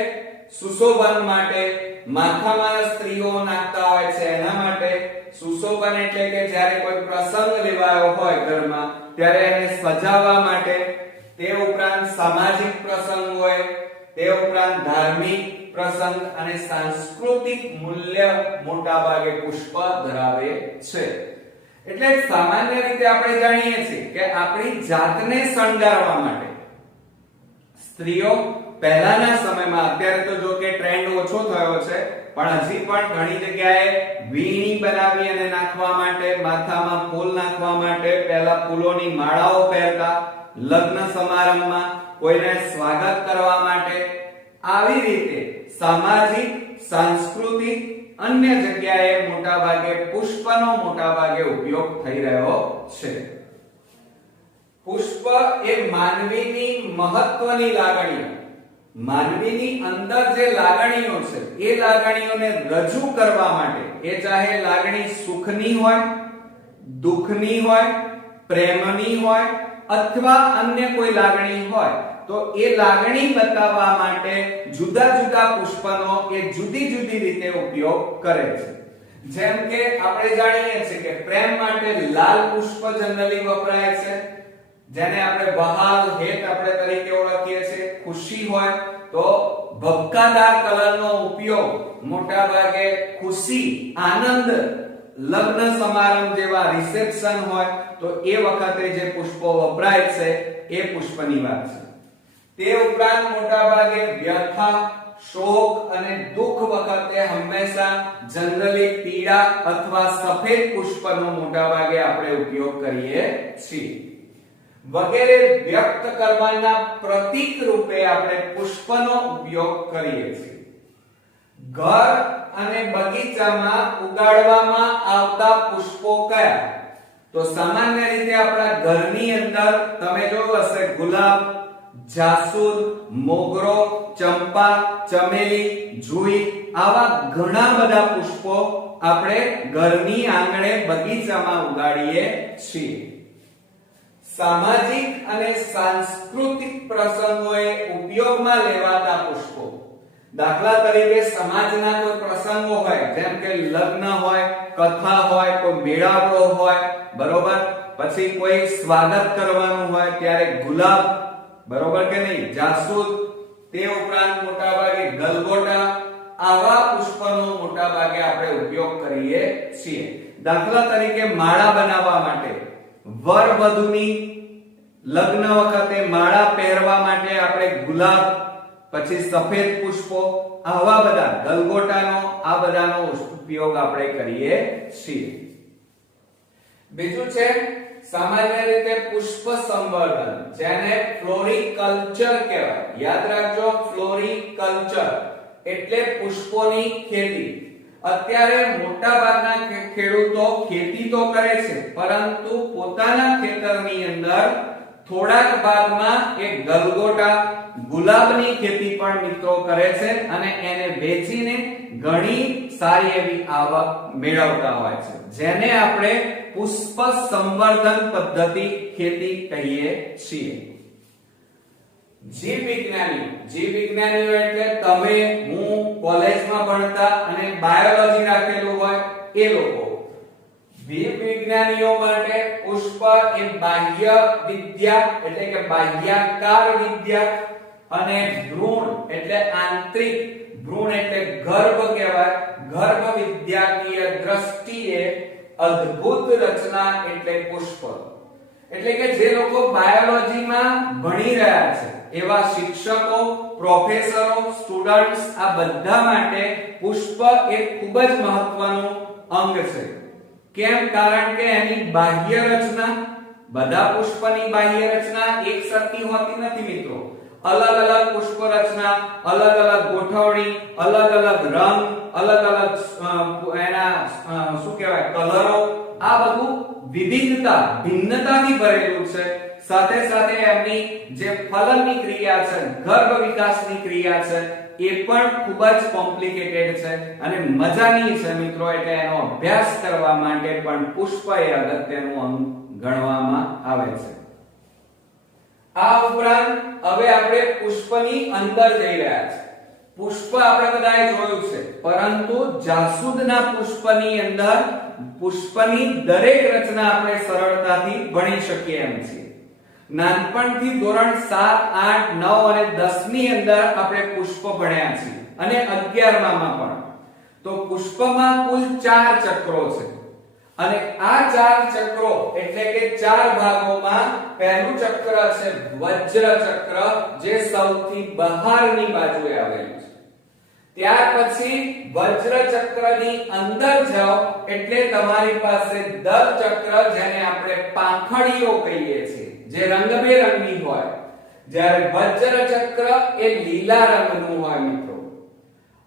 સુશોભન માટે, માથામાં સ્ત્રીઓ નાખતા હોય છે એના માટે. સુશોભન એટલે કે જ્યારે કોઈ પ્રસંગ લેવાયો હોય ઘરમાં ત્યારે એને સજાવવા માટે. તે ઉપરાંત સામાજિક પ્રસંગ હોય, તે ઉપરાંત ધાર્મિક પ્રસંગ અને સાંસ્કૃતિક મૂલ્ય મોટા ભાગે પુષ્પ ધરાવે છે. એટલે સામાન્ય રીતે આપણે જાણીએ છીએ કે આપણી જાતને શણગારવા માટે સ્ત્રીઓ પહેલાના સમયમાં, અત્યારે તો જો કે ટ્રેન્ડ ઓછો થયો છે, પણ હજી પણ ઘણી જગ્યાએ વીણી બનાવી અને નાખવા માટે, માથામાં ફૂલ નાખવા માટે પહેલા ફૂલોની માળાઓ પહેરતા, લગ્ન સમારંભમાં કોઈને સ્વાગત કરવા માટે. આવી રીતે સામાજિક, સાંસ્કૃતિક અન્ય જગ્યાએ મોટા ભાગે પુષ્પનો મોટા ભાગે ઉપયોગ થઈ રહ્યો છે. પુષ્પ એ માનવીની મહત્વની લાગણીઓ, માનવીની અંદર જે લાગણીઓ છે એ લાગણીઓને રજૂ કરવા માટે, એ ચાહે લાગણી સુખની હોય, દુઃખની હોય, પ્રેમની હોય અથવા અન્ય કોઈ લાગણી હોય, તો એ લાગણી બતાવવા માટે જુદા જુદા પુષ્પનો એ જુદી જુદી રીતે ઉપયોગ કરે છે. જેમ કે આપણે જાણીએ છીએ કે પ્રેમ માટે લાલ પુષ્પ જનરલી વપરાય છે, જેને આપણે બહાલ હેત આપણે તરીકે ઓળખીએ છીએ. ખુશી હોય તો ભપકાદાર કલરનો ઉપયોગ મોટા ભાગે ખુશી, આનંદ, લગ્ન સમારંભ જેવા રિસેપ્શન હોય તો એ વખતે જે પુષ્પો વપરાય છે એ પુષ્પની વાત છે. તે ઉપરાંત મોટા ભાગે વ્યથા, શોક અને દુઃખ વખતે હંમેશા જનરલી પીળા અથવા સફેદ પુષ્પનો મોટા ભાગે આપણે ઉપયોગ કરીએ છીએ. વગેરે વ્યક્ત કરવાના પ્રતીક રૂપે આપણે પુષ્પનો ઉપયોગ કરીએ છીએ. ઘર અને બગીચામાં ઉગાડવામાં આવતા પુષ્પો કયા? તો સામાન્ય રીતે આપણા ઘરની અંદર તમે જોયું હશે ગુલાબ, જાસૂદ, મોગરો, ચંપા, ચમેલી, જુઈ, આવા ઘણા બધા પુષ્પો આપણે ઘરની આંગણે, બગીચામાં ઉગાડીએ છીએ. સામાજિક અને સાંસ્કૃતિક પ્રસંગોએ ઉપયોગમાં લેવાતા પુષ્પો, દાખલા તરીકે સમાજના કોઈ પ્રસંગો હોય, જેમ કે લગ્ન હોય, કથા હોય, કોઈ મેળાવડો હોય, બરોબર, પછી કોઈ સ્વાગત કરવાનું હોય ત્યારે ગુલાબ, બરોબર કે નહીં, જાસૂદ, તે ઉપરાંત મોટા ભાગે ગલગોટા, આવા પુષ્પનો મોટા ભાગે આપણે ઉપયોગ કરીએ છીએ. દાખલા તરીકે માળા બનાવવા માટે, વર વધુની લગ્ન વખતે માળા પહેરવા માટે આપણે ગુલાબ, પછી સફેદ પુષ્પો, આવા બધા ગલગોટાનો, આ બધાનો ઉપયોગ આપણે કરીએ છીએ. બીજું છે સામાન્ય રીતે પુષ્પ સંવર્ધન, જેને ફ્લોરિકલ્ચર કહેવાય. યાદ રાખજો, ફ્લોરિકલ્ચર એટલે પુષ્પોની ખેતી. અત્યારે મોટા ભાગના ખેડૂતો ખેતી તો કરે છે, પરંતુ પોતાના ખેતરની અંદર થોડાક ભાગમાં એક ગલગોટા, ગુલાબની ખેતી પણ મિત્રો કરે છે અને એને વેચીને ઘણી સારી એવી આવક મેળવતા હોય છે, જેને આપણે પુષ્પ સંવર્ધન પદ્ધતિ ખેતી કહીએ છીએ. જીવ વિજ્ઞાનીઓ એટલે તમે, હું કોલેજમાં ભણતા અને બાયોલોજી રાખેલું હોય એ લોકો. જીવ વિજ્ઞાનીઓ માટે પુષ્પ એ બાહ્ય વિદ્યા એટલે કે બાહ્યાકાર વિદ્યા અને ભ્રૂણ એટલે આંતરિક, ભ્રૂણ એટલે ગર્ભ કહેવાય, ગર્ભ વિદ્યાકીય દ્રષ્ટિએ અદ્ભુત રચના એટલે પુષ્પ. એટલે કે જે લોકો બાયોલોજીમાં ભણી રહ્યા છે એવા શિક્ષકો, પ્રોફેસરો, સ્ટુડન્ટ્સ, આ બધા માટે પુષ્પ એક ખૂબ જ મહત્વનું અંગ છે. કેમ? કારણ કે એની બાહ્ય રચના, બધા પુષ્પની બાહ્ય રચના એક સરખી હોતી નથી મિત્રો. અલગ અલગ પુષ્પ રચના, અલગ અલગ ગોઠવણી, અલગ અલગ રંગ, અલગ અલગ એના શું કહેવાય કલરો, આ બધું વિવિધતા ભિન્નતાથી ભરેલું છે. સાથે સાથે એમની જે ફલનની ક્રિયા છે, ગર્ભ વિકાસની ક્રિયા છે, એ પણ ખૂબ જ કોમ્પ્લિકેટેડ છે અને મજાની છે મિત્રો. એટલે એનો અભ્યાસ કરવા માટે પણ પુષ્પ એ અગત્યનું અંગ ગણવામાં આવે છે. આ ઉપરાંત હવે આપણે પુષ્પની અંદર જઈ રહ્યા છીએ. પુષ્પ આપણે બધાએ જોયું છે, પરંતુ જાસૂદના પુષ્પની અંદર પુષ્પની દરેક રચના આપણે સરળતાથી ભણી શકીએ એમ છીએ. નાનપણથી ધોરણ 7, 8, 9 અને 10 ની અંદર આપણે પુષ્પ ભણ્યા છીએ અને 11મા પણ. તો પુષ્પમાં કુલ 4 ચક્રો છે અને આ 4 ચક્રો એટલે કે 4 ભાગોમાં પહેલું ચક્ર છે વજ્ર ચક્ર, જે સૌથી બહારની બાજુએ આવેલું છે. ત્યાર પછી વજ્ર ચક્રની અંદર જાઓ એટલે તમારી પાસે દલ ચક્ર, જેને આપણે પાંખડીઓ કહીએ છીએ, જે રંગબેરંગી હોય. જ્યારે વજ્ર ચક્ર એ લીલા રંગનું હોય મિત્રો.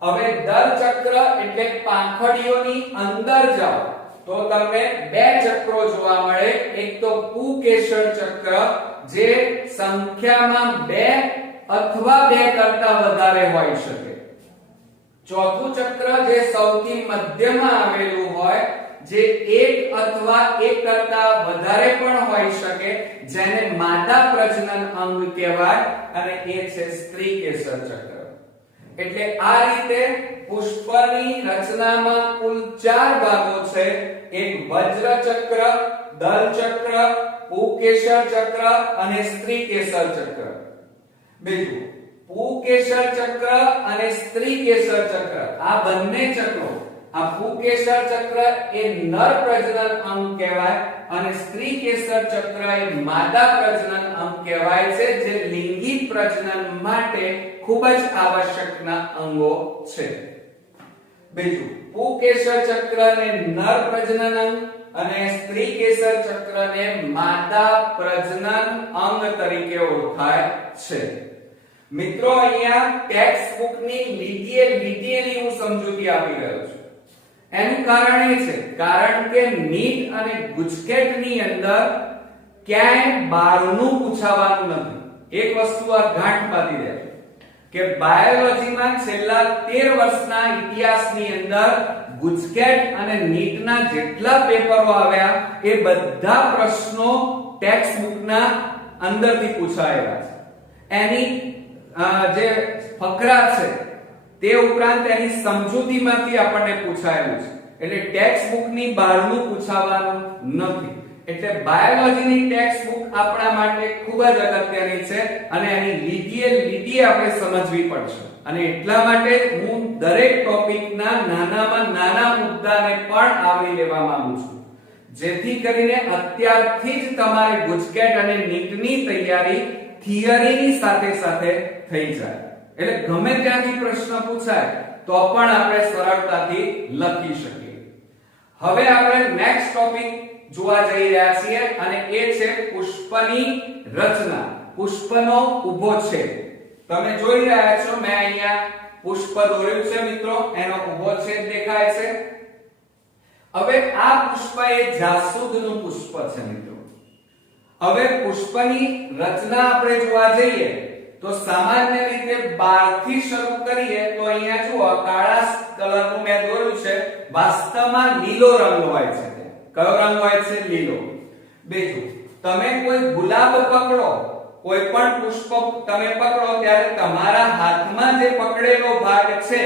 હવે દલ ચક્ર એટલે પાંખડીઓની અંદર જાઓ તો તમને 2 ચક્રો જોવા મળે. એક તો પુકેસર ચક્ર, જે સંખ્યામાં 2 અથવા 2 કરતા વધારે હોઈ શકે. ચોથું ચક્ર જે સૌથી મધ્યમાં આવેલું હોય, જે 1 અથવા 1 કરતા વધારે પણ હોઈ શકે, જેને માદા પ્રજનન અંગ કહેવાય અને એ છે સ્ત્રી કેસર ચક્ર. એટલે આ રીતે પુષ્પની રચનામાં કુલ 4 ભાગો છે. એક વજ્ર ચક્ર, દલ ચક્ર, પુકેસર ચક્ર અને સ્ત્રી કેસર ચક્ર. બીજું પુકેસર ચક્ર અને સ્ત્રી કેસર ચક્ર, આ બંને ચક્રો, આ પુકેસર ચક્ર એ નર પ્રજનન અંગ કહેવાય અને સ્ત્રી કેસર ચક્ર એ માદા પ્રજનન અંગ કહેવાય છે, જે લિંગી પ્રજનન માટે ખૂબ જ આવશ્યકના અંગો છે. બીજું પુકેસર ચક્રને નર પ્રજનન અંગ અને સ્ત્રી કેસર ચક્રને માદા પ્રજનન અંગ તરીકે ઓળખાય છે. મિત્રો અહીંયા ટેક્સ્ટ બુકની લીટીએ લીટીએની હું સમજૂતી આપી રહ્યો છું. એનું કારણ એ છે કારણ કે નીટ અને ગુજકેટની અંદર ક્યાંય બારનું પૂછાવાનું નથી. એક વસ્તુ આ ગાંઠ બાંધી દેજો કે બાયોલોજીમાં છેલ્લા 13 વર્ષના ઇતિહાસની અંદર ગુજકેટ અને નીટના જેટલા પેપરો આવ્યા એ બધા પ્રશ્નો ટેક્સ્ટ બુકના અંદરથી પૂછાયેલા છે. એની જે ફકરા છે તે ઉપરાંત એની સમજૂતીમાંથી આપણને પૂછાયેલું છે. એટલે ટેક્સ્ટ બુકની બહારનું પૂછાવાનું નથી. એટલે બાયોલોજીની ટેક્સ્ટ બુક આપણા માટે ખૂબ જ અગત્યની છે અને એની લીટીએ લીટી આપણે સમજવી પડશે. અને એટલા માટે હું દરેક ટોપિકના નાનામાં નાના મુદ્દાને પણ આવરી લેવા માંગુ છું, જેથી કરીને અત્યારથી જ તમારે ગુજકેટ અને નીટની તૈયારી થિયરીની સાથે સાથે થઈ જાય. એટલે ગમે ત્યાંથી પ્રશ્ન પૂછાય તો પણ આપણે સરળતાથી લખી શકીએ. હવે આપણે નેક્સ્ટ ટોપિક જોવા જઈ રહ્યા છીએ અને એ છે પુષ્પની રચના, પુષ્પનો ઊભો છેદ. તમે જોઈ રહ્યા છો મેં અહીંયા પુષ્પ દોર્યું છે મિત્રો, એનો ઊભો છેદ દેખાય છે. હવે આ પુષ્પ એ જાસૂદનું પુષ્પ છે મિત્રો. હવે પુષ્પની રચના આપણે જોવા જઈએ તો સામાન્ય રીતે 12 થી શરૂ કરીએ તો અહીંયા જુઓ કાળા કલરનું મેં દોર્યું છે. વાસ્તવમાં લીલો રંગ હોય છે. કયો રંગ હોય છે? લીલો. બીજું તમે કોઈ ગુલાબ પકડો, કોઈ પણ પુષ્પ તમે પકડો ત્યારે તમારા હાથમાં જે પકડેલો ભાગ છે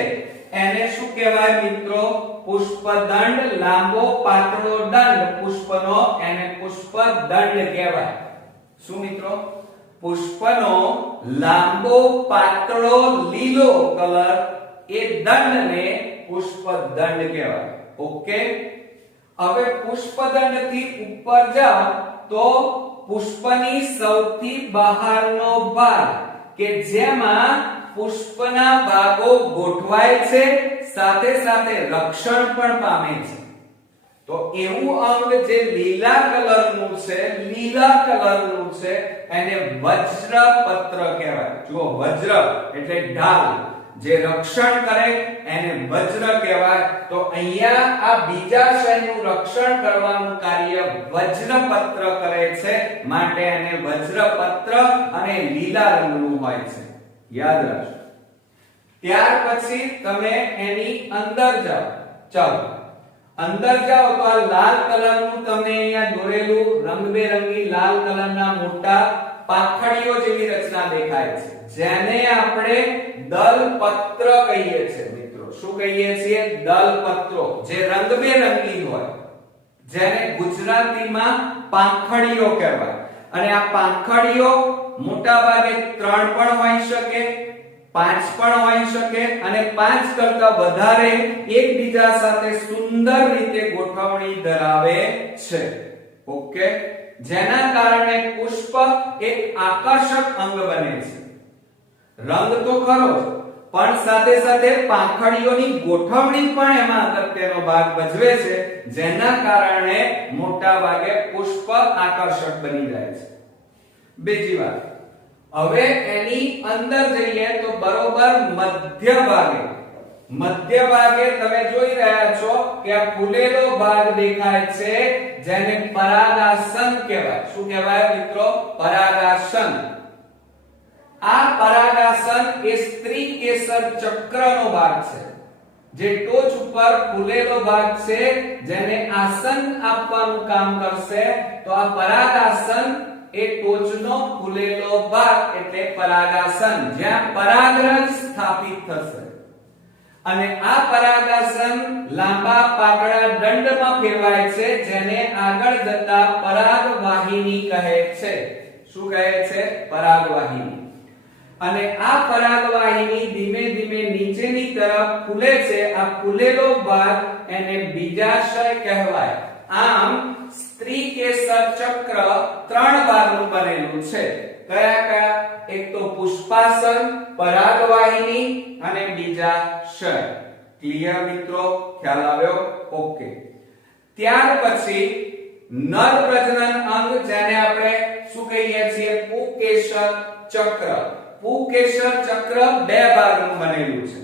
એને શું કહેવાય મિત્રો? પુષ્પદંડ. લાંબો પાતળો દંડ પુષ્પનો, એને પુષ્પદંડ કહેવાય. શું મિત્રો? પુષ્પનો લાંબો પાતળો લીલો કલર, એ દંડને પુષ્પદંડ કહેવાય. ઓકે. હવે પુષ્પદંડ થી ઉપર જાઓ તો પુષ્પની સૌથી બહારનો ભાગ કે જેમાં પુષ્પના ભાગો ગોઠવાય છે, સાથે સાથે રક્ષણ પણ પામે છે. તો એવું અંગ જે લીલા કલરનું છે એને વજ્રપત્ર કહેવાય. જો વજ્ર એટલે ઢાલ, જે રક્ષણ કરે એને વજ્ર કહેવાય. તો અહીંયા આ બીજાશયનું રક્ષણ કરવાનું કાર્ય વજ્રપત્ર કરે છે, માટે એને વજ્રપત્ર અને લીલા રંગનું હોય છે, યાદ રાખજો. ત્યાર પછી તમે એની અંદર જાઓ. ચાલો અંદર જાઓ તો આ લાલ કલરનું તમને અહીંયા દોરેલું રંગબેરંગી લાલ કલરના મોટા પાંખડીઓ જેવી રચના દેખાય છે, જેને આપણે દલપત્ર કહીએ છીએ મિત્રો. શું કહીએ છીએ? દલપત્રો, જે રંગબેરંગી હોય, જેને ગુજરાતીમાં પાંખડીઓ કહેવાય. અને આ પાંખડીઓ મોટા ભાગે 3 પણ હોઈ શકે, 5 પણ હોઈ શકે અને 5 કરતા વધારે એકબીજા સાથે સુંદર રીતે ગોઠવણી ધરાવે છે. ઓકે, જેના કારણે પુષ્પ એક આકર્ષક અંગ બને છે. રંગ તો ખરો જ, પણ સાથે સાથે પાંખડીઓની ગોઠવણી પણ એમાં અગત્યનો ભાગ ભજવે છે, જેના કારણે મોટા ભાગે પુષ્પ આકર્ષક બની જાય છે. બીજી વાત, હવે એની અંદર જઈએ તો બરોબર મધ્ય ભાગે તમે જોઈ રહ્યા છો કે આ ફૂલેલો ભાગ દેખાય છે, જેને પરાગાસન કહેવાય. શું કહેવાય મિત્રો? પરાગાસન. આ પરાગાસન એ સ્ત્રી કેસર ચક્રનો ભાગ છે, જે ટોચ ઉપર ફૂલેલો ભાગ છે, જેને આસન આપવાનું કામ કરશે. તો આ પરાગાસન એ ટોચનો ફૂલેલો ભાગ એટલે પરાગાસન, જ્યાં પરાગરજ સ્થાપિત થશે. અને આ પરાગાસન લાંબા પાતળા દંડમાં ફેરવાય છે, જેને આગળ જતા પરાગવાહિની કહે છે. શું કહે છે? પરાગવાહિની. અને આ પરાગવાહિની ધીમે ધીમે નીચેની તરફ ફૂલે છે. આ ફૂલેલો ભાગ એને બીજાશય કહેવાય. આમ સ્ત્રી કેસર ચક્ર 3 ભાગનું બનેલું છે. કયા કયા? એક તો પુષ્પાસન, પરાગવાહિની અને બીજાશય. ક્લિયર મિત્રો? ખ્યાલ આવ્યો? ઓકે. ત્યાર પછી નર પ્રજનન અંગ, જેને આપણે શું કહીએ છીએ? પુકેસર ચક્ર. પુકેસર ચક્ર 2 ભાગનું બનેલું છે.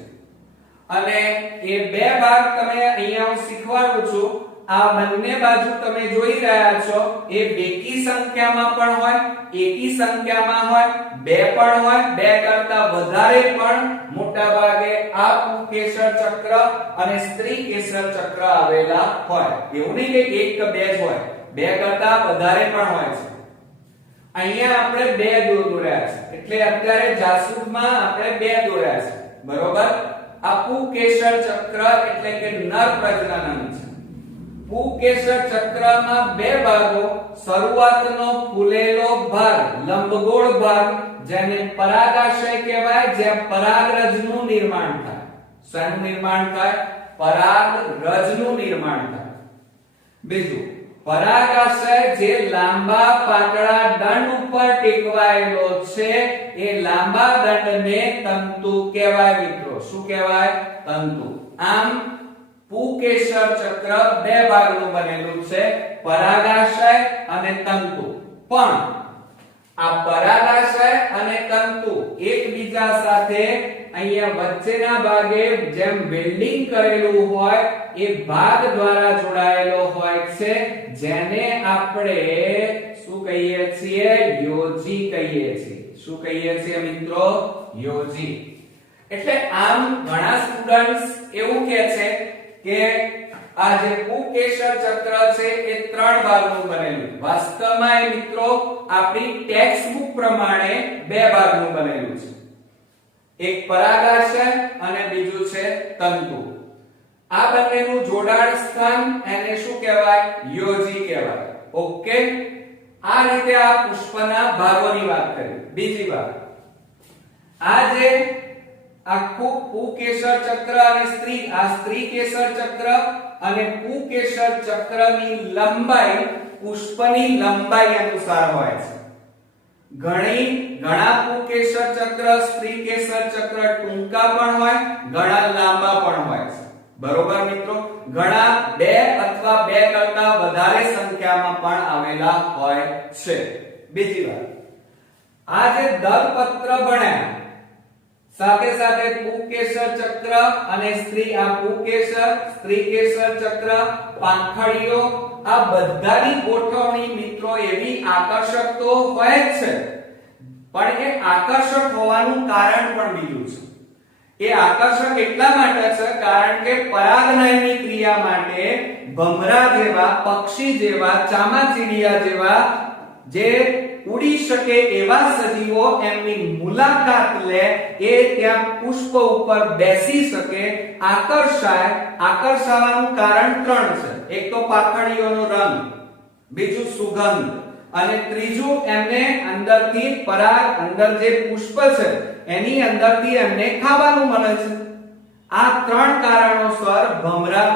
અને એ 2 ભાગ તમે અહીંયા હું શીખવાડું છું. આ બંને બાજુ તમે જોઈ રહ્યા છો, એ બેકી સંખ્યામાં પણ હોય, એકી સંખ્યામાં હોય, 2 પણ હોય, 2 કરતા વધારે પણ મોટા ભાગે આ પુકેસર ચક્ર અને સ્ત્રી કેસર ચક્ર આવેલા હોય. એવું નહીં કે 1 કે 2 જ હોય, 2 કરતા વધારે પણ હોય છે. અહીંયા આપણે 2 દોર્યા છે, એટલે અત્યારે જાસૂદમાં આપણે 2 દોર્યા છે, બરોબર? આ પુકેસર ચક્ર એટલે કે નર પ્રજનન અંગ છે. પુકેસર ચક્રમાં 2 ભાગો. શરૂઆતનો ફૂલેલો ભાગ, લંબગોળ ભાગ, જેને પરાગાશય કહેવાય, જ્યાં પરાગરજનું નિર્માણ થાય. શાનું નિર્માણ થાય? પરાગરજનું નિર્માણ થાય. બીજું, પરાગાશય જે લાંબા પાતળા દંડ ઉપર ટેકવાયેલો છે, એ લાંબા દંડને તંતુ કહેવાય મિત્રો. શું કહેવાય? તંતુ. આમ પુકેસર ચક્ર 2 ભાગનું બનેલું છે, પરાગાશય અને તંતુ. પણ આ પરાગાશય અને તંતુ એકબીજા સાથે અહીંયા વચ્ચેના ભાગે જેમ વેલ્ડિંગ કરેલું હોય એ ભાગ દ્વારા જોડાયેલો હોય છે, જેને આપણે શું કહીએ છીએ? યોજી કહીએ છીએ. શું કહીએ છીએ મિત્રો? યોજી. એટલે આમ ઘણા સ્ટુડન્ટ્સ એવું કહે છે કે આ જે પુકેસર ચક્ર છે એ 3 ભાગનું બનેલું. વાસ્તવમાં એ મિત્રો આપણી ટેક્સ્ટ બુક પ્રમાણે 2 ભાગનું બનેલું છે. એક પરાગાશય અને બીજું છે તંતુ. આ બંનેનું જોડાણ સ્થાન એને શું કહેવાય? યોજી કહેવાય. ઓકે, આ રીતે આ પુષ્પના ભાગોની વાત કરી. બીજી વાત, આ જે આખું પુકેસર ચક્ર અને સ્ત્રી કેસર ચક્ર અને પુકેસર ચક્રની લંબાઈ પુષ્પની લંબાઈ અનુસાર હોય છે. ઘણા પુકેસર ચક્ર, સ્ત્રી કેસર ચક્ર ટૂંકા પણ હોય, ઘણા લાંબા પણ હોય છે. બરોબર મિત્રો? ઘણા 2 અથવા 2 સંખ્યામાં પણ આવેલા હોય છે. બીજી વાત, આ જે દલપત્ર ભણ્યા સાથે સાથે પુકેસર ચક્ર અને સ્ત્રીકેસર ચક્ર, પાંખડીઓ, આ બધાની ગોઠવણી મિત્રો એવી આકર્ષક તો હોય જ છે, પણ એ આકર્ષક હોવાનું કારણ પણ બીજું છે. એ આકર્ષક એટલા માટે છે કારણ કે પરાગનયનની ક્રિયા માટે ભમરા જેવા, પક્ષી જેવા, ચામાચીડિયા જેવા જે ઉડી શકે એવા સજીવો એમની મુલાકાત લે, એ ત્યાં પુષ્પ ઉપર બેસી શકે, આકર્ષાવાનું કારણ ત્રણ છે. એક તો પાંખડીઓનો રંગ, બીજું સુગંધ, અને ત્રીજું એમને અંદરથી પરાગ, અંદર જે પુષ્પ છે એની અંદરથી એમને ખાવાનું મળે છે. આ ત્રણ કારણોસર ભમરા,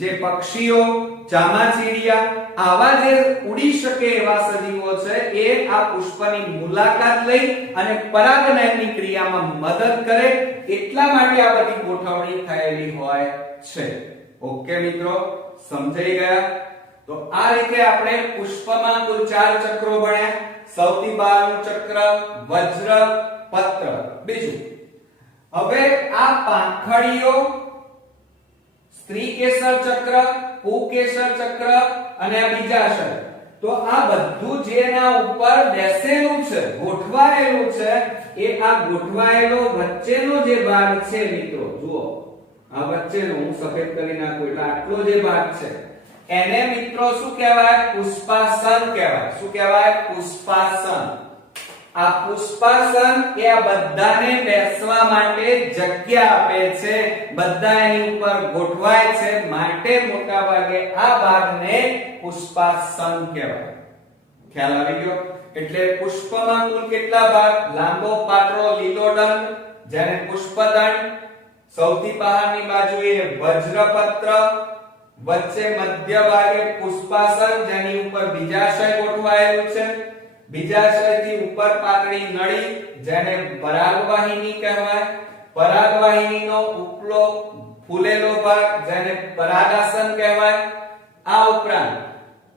જે પક્ષીઓ, ચામાચીડિયા, આવા જે ઉડી શકે એવા સજીવો છે એ આ પુષ્પની મુલાકાત લઈ અને પરાગનયનની ક્રિયામાં મદદ કરે, એટલા માટે આ બધી ગોઠવણી થયેલી હોય છે. ઓકે મિત્રો, સમજાઈ ગયા? તો આ રીતે આપણે પુષ્પમાં કુલ 4 ચક્રો ભણ્યા. સૌથી બહારનું ચક્ર વજ્ર પત્ર. બીજું, હવે આ પાંખડીઓ, સ્ત્રીકેસર ચક્ર, પુકેસર ચક્ર અને આ બીજાશય, તો આ બધું જેના ઉપર બેસેલું છે, ગોઠવાયેલું છે, એ આ ગોઠવાયેલો વચ્ચેનો જે ભાગ છે મિત્રો, જુઓ આ વચ્ચેનો, હું સફેદ કરી નાખું એટલે આટલો જે ભાગ છે એને મિત્રો શું કહેવાય? પુષ્પાસન કહેવાય. શું કહેવાય? પુષ્પાસન. આ પુષ્પાસન એ આ બધાને બેસવા માટે જગ્યા આપે છે, બધા એની ઉપર ગોઠવાય છે, માટે મોટા ભાગે આ ભાગને પુષ્પાસન કહેવાય. ખ્યાલ આવી ગયો? એટલે પુષ્પમાં કુલ કેટલા ભાગ? લાંબો પાતળો લીલો દંડ જેને પુષ્પદંડ, સૌથી બહારની બાજુએ વજ્રપત્ર, વચ્ચે મધ્ય ભાગે પુષ્પાસન જેની ઉપર બીજાશય ગોઠવાયેલું છે, બીજાશયથી ઉપર પાતળી નળી જેને પરાગવાહિની કહેવાય, પરાગવાહિનીનો ઉપલો ફૂલેલો ભાગ જેને પરાગાસન કહેવાય. આ ઉપરાંત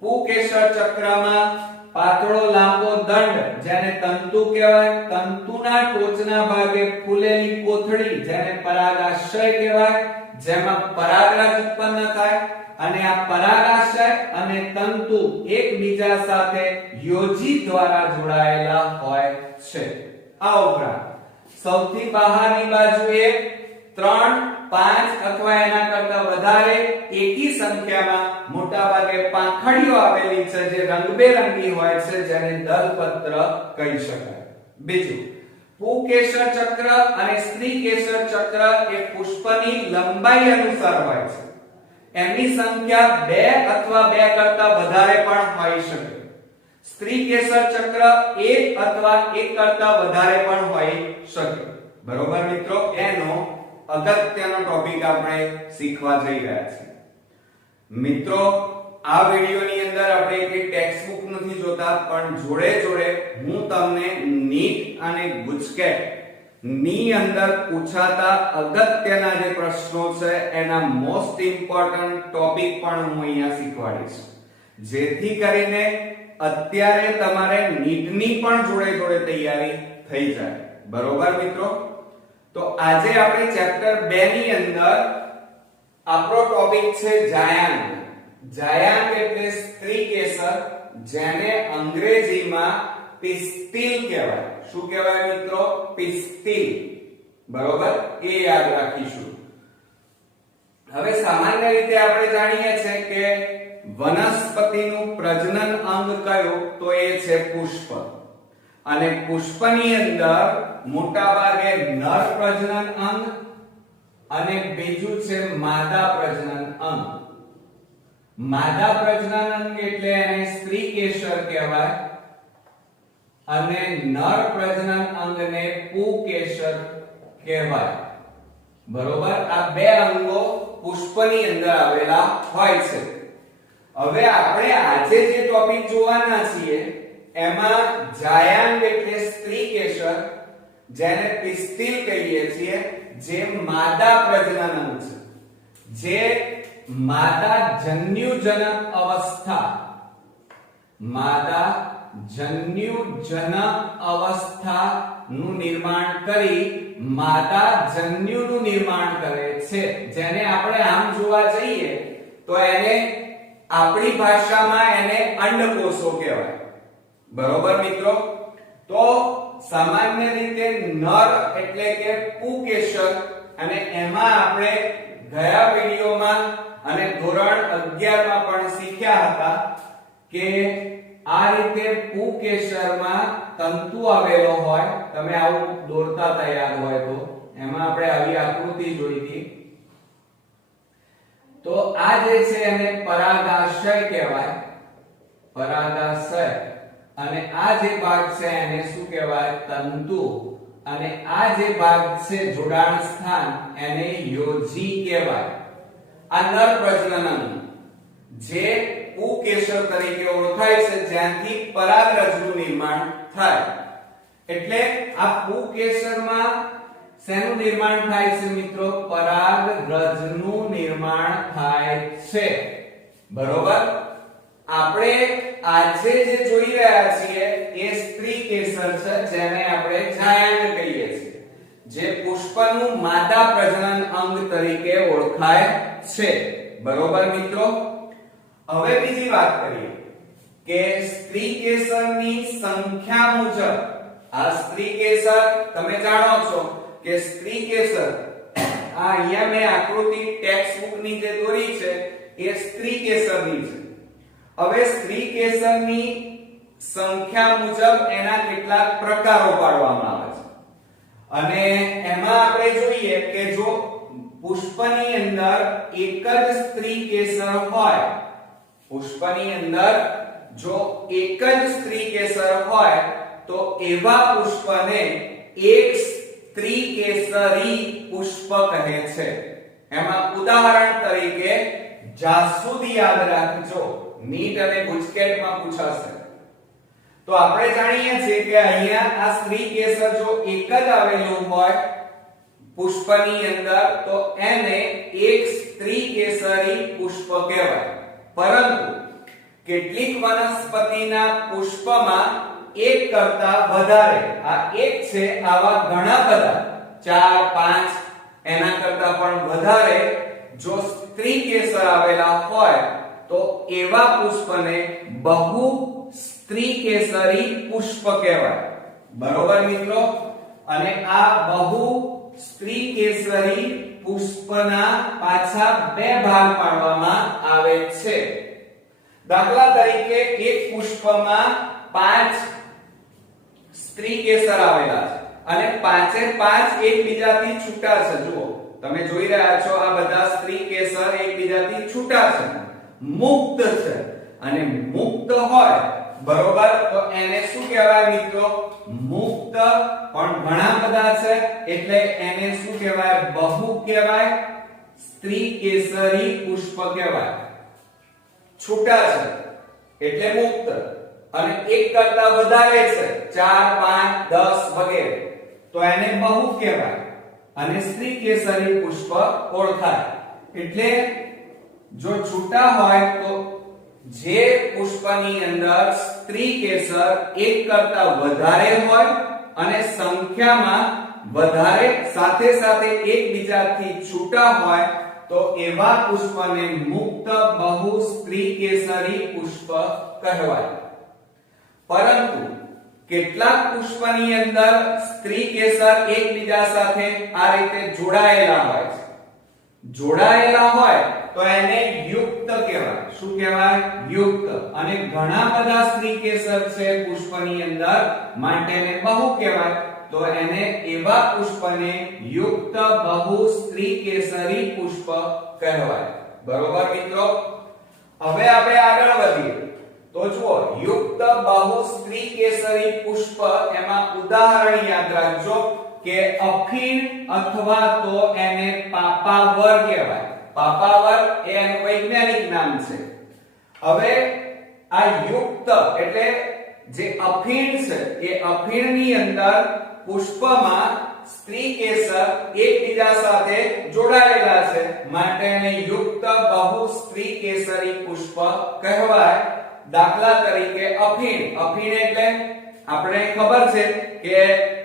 પુકેસર ચક્રમાં પાતળો લાંબો દંડ જેને તંતુ કહેવાય, તંતુના ટોચના ભાગે ફૂલેલી કોથળી જેને પરાગાશય કહેવાય, જેમાં પરાગરજ ઉત્પન્ન થાય, અને આ પરાગાશય અને તંતુ એકબીજા સાથે યોજી દ્વારા જોડાયેલા હોય છે. આ ઉપરાંત સૌથી બહારની બાજુએ 3, 5 અથવા એના કરતા વધારે એકી સંખ્યામાં મોટા ભાગે પાંખડીઓ આવેલી છે જે રંગબેરંગી હોય છે, જેને દલપત્ર કહી શકાય. બીજું, પુકેસર ચક્ર અને સ્ત્રીકેસર ચક્ર એ પુષ્પની લંબાઈ અનુસાર હોય છે. એમની સંખ્યા 2 અથવા 2 કરતા વધારે પણ હોઈ શકે. સ્ત્રીકેસર ચક્ર 1 અથવા 1 કરતા વધારે પણ હોઈ શકે. બરોબર મિત્રો? એનો અગત્યનો ટોપિક આપણે શીખવા જઈ રહ્યા છીએ. મિત્રો, આ વિડિયોની અંદર આપણે એક ટેક્સ્ટ બુક નથી જોતા, પણ જોડે જોડે હું તમને નીટ અને ગુજકેટ ની અંદર પૂછાતા અગત્યના જે પ્રશ્નો છે એના મોસ્ટ ઇમ્પોર્ટન્ટ ટોપિક પણ હું અહીંયા શીખવાડીશ, જેથી કરીને અત્યારે તમારે નીટની પણ જોડે જોડે તૈયારી થઈ જાય. બરોબર મિત્રો? તો આજે આપણે ચેપ્ટર 2 ની અંદર આપણો ટોપિક છે જાયાંગ. જાયાંગ એટલે સ્ત્રીકેસર, જેને અંગ્રેજીમાં પિસ્તિલ કહેવાય. શું કહેવાય મિત્રો? પિસ્તિલ. બરોબર? એ યાદ રાખીશું. હવે સામાન્ય રીતે આપણે જાણીએ છીએ કે વનસ્પતિનું પ્રજનન અંગ કયું? તો એ છે પુષ્પ. અને પુષ્પની અંદર મોટા ભાગે નર પ્રજનન અંગ અને બીજું છે માદા પ્રજનન અંગ. માદા પ્રજનન અંગ એટલે એને સ્ત્રીકેસર કહેવાય અને નર પ્રજનન અંગને પુકેસર કહેવાય. બરોબર? આ બે અંગો પુષ્પની અંદર આવેલા હોય છે. હવે આપણે આજે જે ટોપિક જોવાના છીએ એમાં જાયાંગ એટલે સ્ત્રીકેસર, જેને પિસ્તિલ કહીએ છીએ, જે માદા પ્રજનન અંગ છે, જે માદા જન્યુજનક અવસ્થા, માદા જન્યુજનક અવસ્થાનું નિર્માણ કરી માદા જન્યુનું નિર્માણ કરે છે, જેને આપણે આમ જોવા જઈએ તો એને આપણી ભાષામાં એને અંડકોષો કહેવાય. બરોબર મિત્રો? તો સામાન્ય રીતે નર એટલે કે પુકેશર, અને એમાં આપણે ગયા વિડિયોમાં અને ધોરણ 11 માં પણ શીખ્યા હતા કે આ રીતે પુકેશરમાં તંતુ આવેલો હોય. તમે આવું દોરતા તૈયાર હોય તો એમાં આપણે આવી આકૃતિ જોઈ હતી. તો આ જે છે એને પરાગાશય કહેવાય, પરાગાશય. અને આ જે ભાગ છે એને શું કહેવાય? તંતુ. અને આ જે ભાગ છે જોડાણ સ્થાન એને યોજી કહેવાય. આ નર પ્રજનન અંગ જે પુકેશર તરીકે ઓળખાય છે, જ્યાંથી પરાગરજનું નિર્માણ થાય. એટલે આ પુકેશરમાં શેનું નિર્માણ થાય છે મિત્રો? પરાગરજનું નિર્માણ થાય છે. બરોબર? આપણે આજે જે જોઈ રહ્યા છીએ એ સ્ત્રી કેસર છે, જેને આપણે જાયંટ કહીએ છીએ, જે પુષ્પનું માદા પ્રજનન અંગ તરીકે ઓળખાય છે. બરોબર મિત્રો? હવે બીજી વાત કરીએ કે સ્ત્રી કેસરની સંખ્યા મુજબ, આ સ્ત્રી કેસર તમે જાણો છો કે સ્ત્રી કેસર આ અહીંયા મેં આકૃતિ ટેક્સ્ટ બુક ની જે દોરી છે એ સ્ત્રી કેસરની છે. હવે સ્ત્રી કેસરની સંખ્યા મુજબ એના કેટલાક પ્રકારો પાડવામાં આવે છે, અને એમાં આપણે જોઈએ કે જો પુષ્પની અંદર એક જ સ્ત્રી કેસર હોય, પુષ્પની અંદર જો એક જ સ્ત્રી કેસર હોય તો એવા પુષ્પને એક સ્ત્રી કેસરી પુષ્પ કહે છે. એમાં ઉદાહરણ તરીકે જાસૂદી યાદ રાખજો, નીટ અને ગુજકેટમાં પૂછાશે. તો આપણે જાણીએ છીએ કે અહીંયા આ સ્ત્રી કેસર જો એક જ આવેલું હોય પુષ્પની અંદર તો એને એક સ્ત્રી કેસરી પુષ્પ કહેવાય. પરંતુ કેટલીક વનસ્પતિના પુષ્પમાં એક કરતા વધારે, આ એક છે આવા ઘણા બધા 4 5 એના કરતા પણ વધારે જો સ્ત્રી કેસર આવેલા હોય તો એવા પુષ્પને બહુ સ્ત્રી કેસરી પુષ્પ કહેવાય. બરોબર મિત્રો? અને આ બહુ સ્ત્રી કેસરી પુષ્પના પાછા બે ભાગ પાડવામાં આવે છે. દાખલા તરીકે એક પુષ્પમાં 5 સ્ત્રી કેસર આવેલા છે અને પાંચે પાંચ એકબીજાથી છૂટા છે. જુઓ, તમે જોઈ રહ્યા છો આ બધા સ્ત્રી કેસર એકબીજાથી છૂટા છે, મુક્ત છે. અને મુક્ત હોય, બરોબર, તો એને શું કહેવાય મિત્રો? મુક્ત. પણ ઘણા બધા છે એટલે એને શું કહેવાય? બહુ કહેવાય, સ્ત્રી કેસરી પુષ્પ કહેવાય. છૂટા છે એટલે મુક્ત, અને એક કરતા વધારે છે 4 5 10 વગેરે તો એને બહુ કહેવાય અને સ્ત્રી કેસરી પુષ્પ ઓળખાય. એટલે જો છૂટા હોય તો જે પુષ્પની અંદર સ્ત્રી કેસર એક કરતા વધારે હોય અને સંખ્યામાં વધારે સાથે સાથે એકબીજાથી છૂટા હોય તો એવા પુષ્પને મુક્ત બહુ સ્ત્રી કેસરી પુષ્પ કહેવાય. પરંતુ કેટલાક પુષ્પની અંદર સ્ત્રી કેસર એકબીજા સાથે આ રીતે જોડાયેલા હોય છે. જોડાયેલા હોય તો એને યુક્ત કહેવાય. શું કહેવાય? યુક્ત. અને ઘણા બધા સ્ત્રી કેસર છે પુષ્પની અંદર માટે એને બહુ કહેવાય, તો એને એવા પુષ્પને યુક્ત બહુ સ્ત્રી કેસરી પુષ્પ કહેવાય. બરોબર મિત્રો? હવે આપણે આગળ વધીએ તો જુઓ, યુક્ત બહુ સ્ત્રી કેસરી પુષ્પ, એમાં ઉદાહરણ યાદ રાખજો કે અફીણ અથવા તો એને પાપાવર કહેવાય. પાપાવર એ એનું વૈજ્ઞાનિક નામ છે. હવે આ યુક્ત એટલે જે અફીણ છે એ અફીણની અંદર પુષ્પમાં સ્ત્રી કેસર એકબીજા સાથે જોડાયેલા છે માટે એને યુક્ત બહુસ્ત્રી કેસરી પુષ્પ કહેવાય. દાખલા તરીકે અફીણ. અફીણ એટલે આપણે ખબર છે કે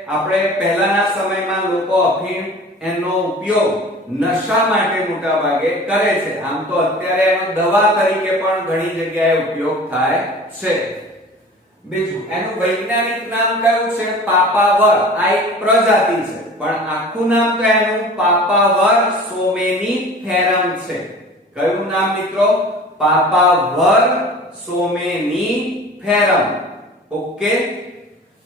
આપણે પહેલાના સમયમાં લોકો અફીણ એનો ઉપયોગ નશા માટે મોટા ભાગે કરે છે. આમ તો અત્યારે એનો દવા તરીકે પણ ઘણી જગ્યાએ ઉપયોગ થાય છે. બીજું એનું વૈજ્ઞાનિક નામ કયું છે? પાપાવર. આ એક પ્રજાતિ છે પણ આખું નામ તો એનું પાપાવર સોમેનીફેરમ છે. કયું નામ મિત્રો? પાપાવર સોમેનીફેરમ. ઓકે,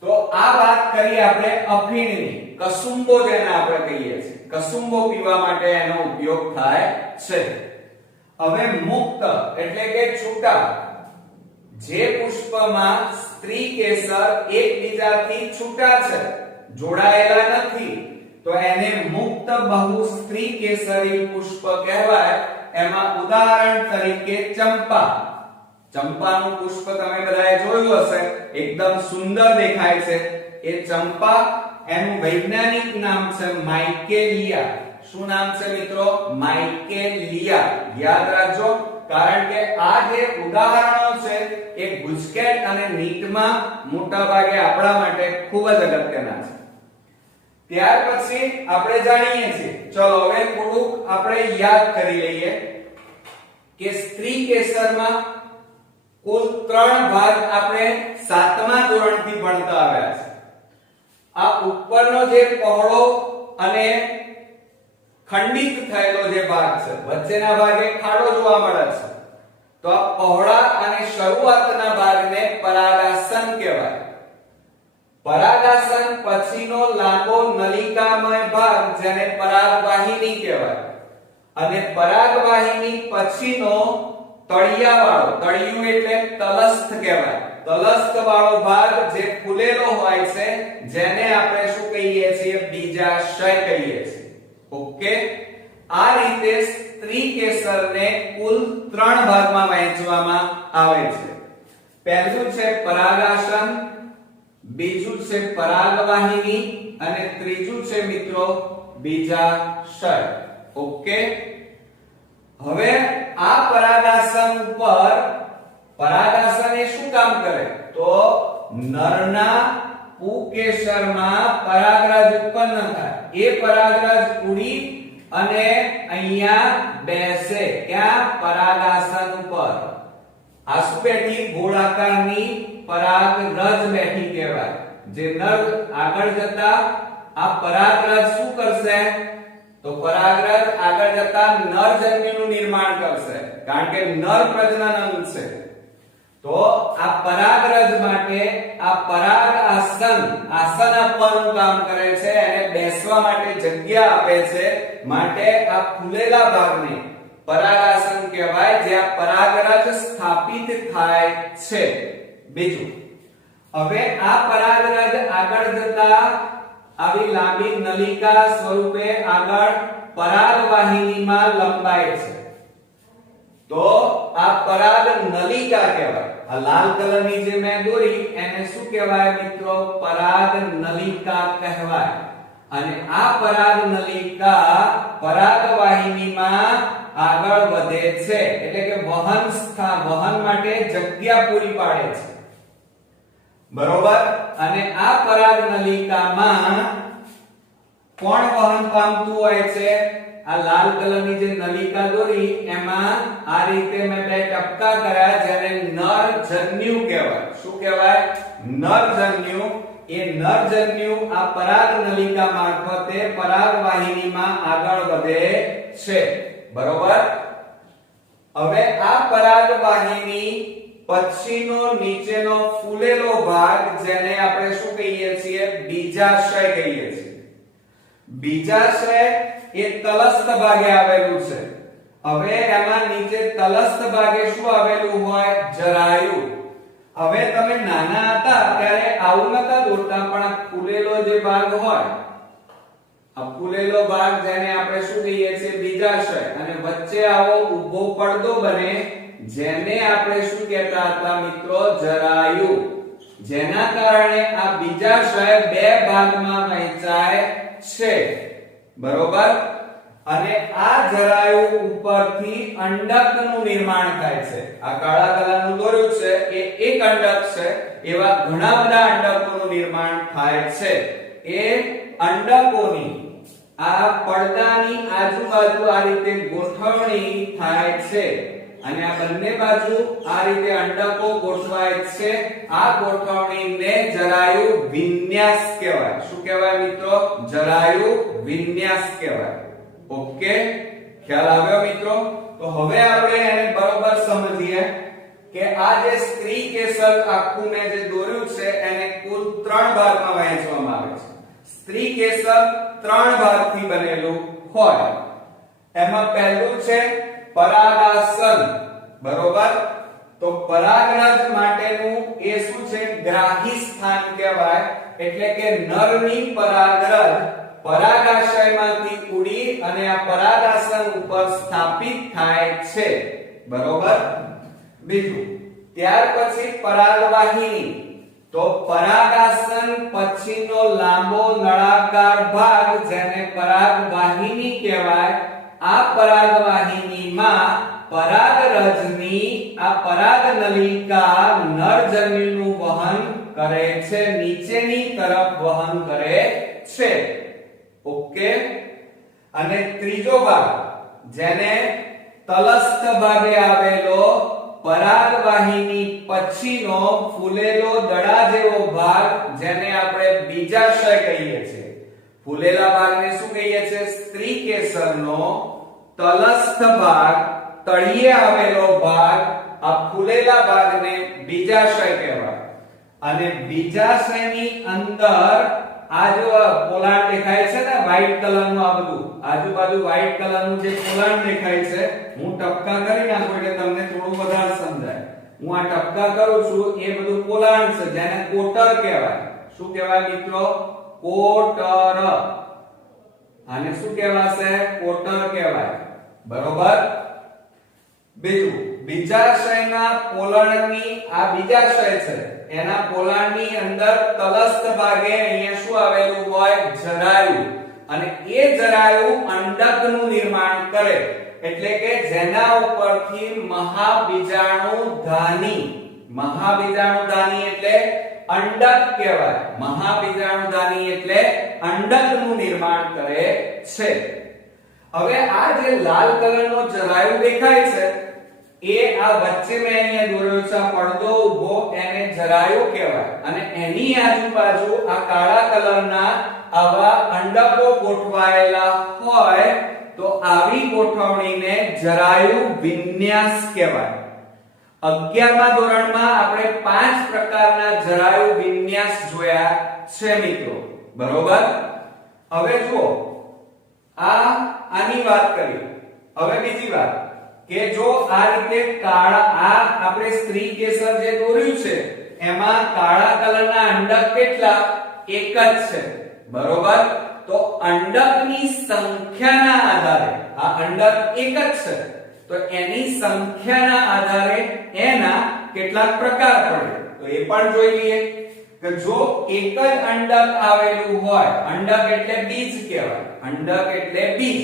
તો આ વાત કરી આપણે અફીણની. કસુંબો જેને આપણે કહીએ છીએ, કસુંબો પીવા માટે એનો ઉપયોગ થાય છે. હવે મુક્ત એટલે કે છૂટા. જે પુષ્પમાં સ્ત્રી કેસર એકબીજાથી છૂટા છે, જોડાયેલા નથી, તો એને મુક્ત બહુસ્ત્રી કેસરી પુષ્પ કહેવાય. એમાં ઉદાહરણ તરીકે ચંપા. ચંપાનું પુષ્પ તમે બધાએ જોયું હશે, એકદમ સુંદર દેખાય છે. એ ચંપા, એનું વૈજ્ઞાનિક નામ છે માઇકેલિયા. શું નામ છે મિત્રો? માઇકેલિયા. યાદ રાખજો, કારણ કે આ જે ઉદાહરણો છે એ ગુજકેટ અને નીટમાં મોટા ભાગે આપણા માટે ખૂબ જ અગત્યના છે. ત્યાર પછી આપણે જાણીએ છીએ, ચલો હવે થોડુંક આપણે યાદ કરી લઈએ કે સ્ત્રી કેસરમાં કુલ 3 ભાગ આપણે 7મા ધોરણથી ભણતા આવ્યા છે. આ ઉપરનો જે પહોળો અને ખંડિત થયેલો જે ભાગ છે, વચ્ચેના ભાગે ખાડો જોવા મળે છે, તો આ પહોળા અને શરૂઆતના ભાગને પરાગાસન કહેવાય. પરાગાસન પછીનો લાંબો નલિકામય ભાગ જેને પરાગવાહિની કહેવાય. અને પરાગવાહિની પછીનો તળિયાવાળો, તળિયું એટલે તલસ્થ કહેવાય, તલસ્થ વાળો ભાગ જે ફૂલેલો હોય છે જેને આપણે શું કહીએ છીએ? બીજાશય કહીએ છીએ. ઓકે, આ રીતે સ્ત્રી કેસરને કુલ 3 ભાગમાં વહેંચવામાં આવે છે. પહેલું છે પરાગાસન, બીજું છે પરાગવાહિની અને ત્રીજું છે મિત્રો બીજાશય. ઓકે, હવે આ પરાગાસન ઉપર, પરાગાસન એ શું કામ કરે? તો નરના પુકેસરમાં પરાગરજ ઉત્પન્ન થાય. એ પરાગરજ ઉડી અને અહીંયા બેસે. ક્યાં? પરાગાસન ઉપર. આ શું બેઠી? ગોળાકારની પરાગરજ બેઠી કહેવાય. જે નર આગળ જતા આ પરાગરજ શું કરશે? તો પરાગરજ આગળ જતા નરજન્યુનું નિર્માણ કરશે, કારણ કે નર પ્રજનન છે. તો આ પરાગરજ માટે આ પરાગ આસન, આસન આપવાનું કામ કરે છે, એને બેસવા માટે જગ્યા આપે છે. માટે આ ફૂલેલા ભાગને પરાગાસન કહેવાય, જ્યાં પરાગરજ સ્થાપિત થાય છે. બીજું, હવે આ પરાગરજ આગળ જતા આવી લાંબી નલિકા સ્વરૂપે આગળ પરાગવાહિનીમાં લંબાય છે. તો આ પરાગ નલિકા કહેવાય. આ લાલ કલરની જે મેં દોરી એને શું કહેવાય મિત્રો? પરાગ નલિકા કહેવાય. અને આ પરાગ નલિકા પરાગવાહિનીમાં આગળ વધે છે, એટલે કે વહન માટે જગ્યા પૂરી પાડે છે. બરોબર? અને આ પરાગ નલિકામાં કોણ વહન પામતું હોય છે? આ લાલ કલરની જે નલિકા દોરી એમાં આ રીતે મેં બે ટપકા કર્યા, જેને નરજન્યુ કહેવાય. શું કહેવાય? નરજન્યુ. એ નરજન્યુ આ પરાગ નલિકા મારફતે પરાગવાહિનીમાં આગળ વધે છે. બરોબર? હવે આ પરાગવાહિની પછીનો નીચેનો ફૂલેલો ભાગ, જેને આપણે શું કહીએ છીએ? બીજાશય કહીએ છીએ. બીજાશય એ તલસ્થ ભાગે આવેલું છે. હવે એમાં નીચે તલસ્થ ભાગે શું આવેલું હોય? જરાયુ. હવે તમે નાના હતા ત્યારે આવું નતા દોરતા, પણ આ ફૂલેલો જે ભાગ હોય, આ ફૂલેલો ભાગ જેને આપણે શું કહીએ છીએ? બીજાશય. અને વચ્ચે આવો ઊભો પડદો બને, જેને આપણે શું કહેતા હતા મિત્રો? જરાયુ. જેના કારણે આ બીજાશય બે ભાગમાં વહેંચાય છે, બરોબર. અને આ જરાયુ ઉપરથી અંડકનું નિર્માણ થાય છે. આ કાળા કલરનું દોર્યું છે એ એક અંડક છે, એવા ઘણા બધા અંડકોનું નિર્માણ થાય છે. એ અંડકોની આ પડદાની આજુબાજુ આ રીતે ગોઠવણી થાય છે અને આ બંને બાજુ આ રીતે અંડકો ગોઠવાય છે. આ ગોઠવણીને જરાયુ વિન્યાસ કહેવાય. શું કહેવાય મિત્રો? જરાયુ વિન્યાસ કહેવાય. ઓકે, ખ્યાલ આવ્યો મિત્રો? તો હવે આપણે એને બરોબર સમજીએ કે આ જે સ્ત્રી કેસર આખું મેં જે દોર્યું છે એને કુલ 3 ભાગમાં વહેંચવામાં આવે છે. સ્ત્રી કેસર 3 ભાગથી બનેલું હોય. એમાં પહેલું છે પરાગાસન, બરોબર. તો પરાગરજ માટેનું એ શું છે? ગ્રાહી સ્થાન કહેવાય. એટલે કે નરની પરાગરજ પરાગાશયમાંથી ઉડી અને આ પરાગાસન ઉપર સ્થાપિત થાય છે, બરોબર. બીજું, ત્યાર પછી પરાગવાહિની. તો પરાગાસન પછીનો લાંબો નળાકાર ભાગ જેને પરાગવાહિની કહેવાય. આ પરાગવાહિનીમાં પરાગરજની આ પરાગનલિકા નરજન્યુનું વહન કરે છે, નીચેની તરફ વહન કરે છે. ઓકે. અને ત્રીજો ભાગ જેને તલસ્થ ભાગે આવેલો પરાગવાહિની પછીનો ફૂલેલો દડા જેવો ભાગ જેને આપણે બીજાશય કહીએ છીએ. ફૂલેલા ભાગને શું કહીએ છીએ? સ્ત્રી કેસરનો તલસ્થ ભાગ, તળિયે આવેલો ભાગ, આ ફૂલેલા ભાગને બીજાશય કહેવાય. અને બીજાશયની અંદર આ જો પોલાણ દેખાય છે ને વ્હાઈટ કલરનું, આ બધું આજુબાજુ વ્હાઈટ કલરનું જે પોલાણ દેખાય છે, હું ટપકા કરી નાખું એટલે તમને થોડું વધારે સમજાય. હું આ ટપકા કરું છું એ બધું પોલાણ છે જેને કોટર કહેવાય. શું કહેવાય મિત્રો? કોટર. આને શું કહેવાશે? કોટર કહેવાય, બરોબર. બીજું, બીજાશયના પોલાણની આ બીજાશય છે એના પોલાણની અંદર તલસ્થ ભાગે અહીંયા શું આવેલું હોય? જરાયુ. અને એ જરાયુ અંડકનું નિર્માણ કરે. એટલે કે જેના ઉપરથી મહાબીજાણુધાની, મહાબીજાણુધાની એટલે અંડક કહેવાય. મહાબીજાણુધાની એટલે અંડકનું નિર્માણ કરે છે. હવે આ જે લાલ કલરનો જરાયુ દેખાય છે એ આ વચ્ચે મેં અહીંયા દોર્યો છે પડદો ઊભો, એને જરાયુ કહેવાય. અને એની આજુબાજુ આ કાળા કલરના આવા અંડકો ગોઠવાયેલા હોય તો આવી ગોઠવણીને જરાયુ વિન્યાસ કહેવાય. 11મા ધોરણમાં આપણે 5 પ્રકારના જરાયુ વિન્યાસ જોયા છે મિત્રો, બરોબર. હવે જુઓ, આની વાત કરી. હવે બીજી વાત કે જો આ રીતે કાળા આ આપણે સ્ત્રી કેસર જે દોર્યું છે એમાં કાળા કલરના અંડક કેટલા? એક જ છે, બરોબર. તો અંડકની સંખ્યાના આધારે આ અંડક એક જ છે તો એની સંખ્યાના આધારે એના કેટલાક પ્રકાર પડે. તો એ પણ જોઈ લઈએ કે જો એક જ અંડક આવેલું હોય, અંડક એટલે બીજ કહેવાય, અંડક એટલે બીજ,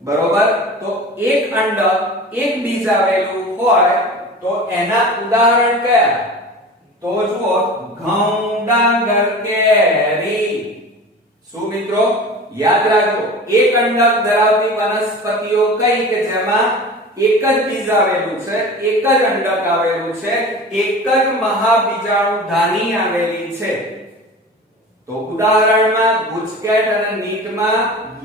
બરોબર. તો એક અંડક એક બીજ આવેલું હોય તો એના ઉદાહરણ કયા? તો જુઓ, ઘઉં, ડાંગર, કેરી. શું મિત્રો? યાદ રાખો, એક અંડક ધરાવતી વનસ્પતિઓ કઈ કે જેમાં એક જ બીજ આવેલું છે, એક જ અંડક આવેલું છે, એક જ મહાબીજાણુધાની આવેલી છે. તો ઉદાહરણમાં ગુજકેટ અને નીટમાં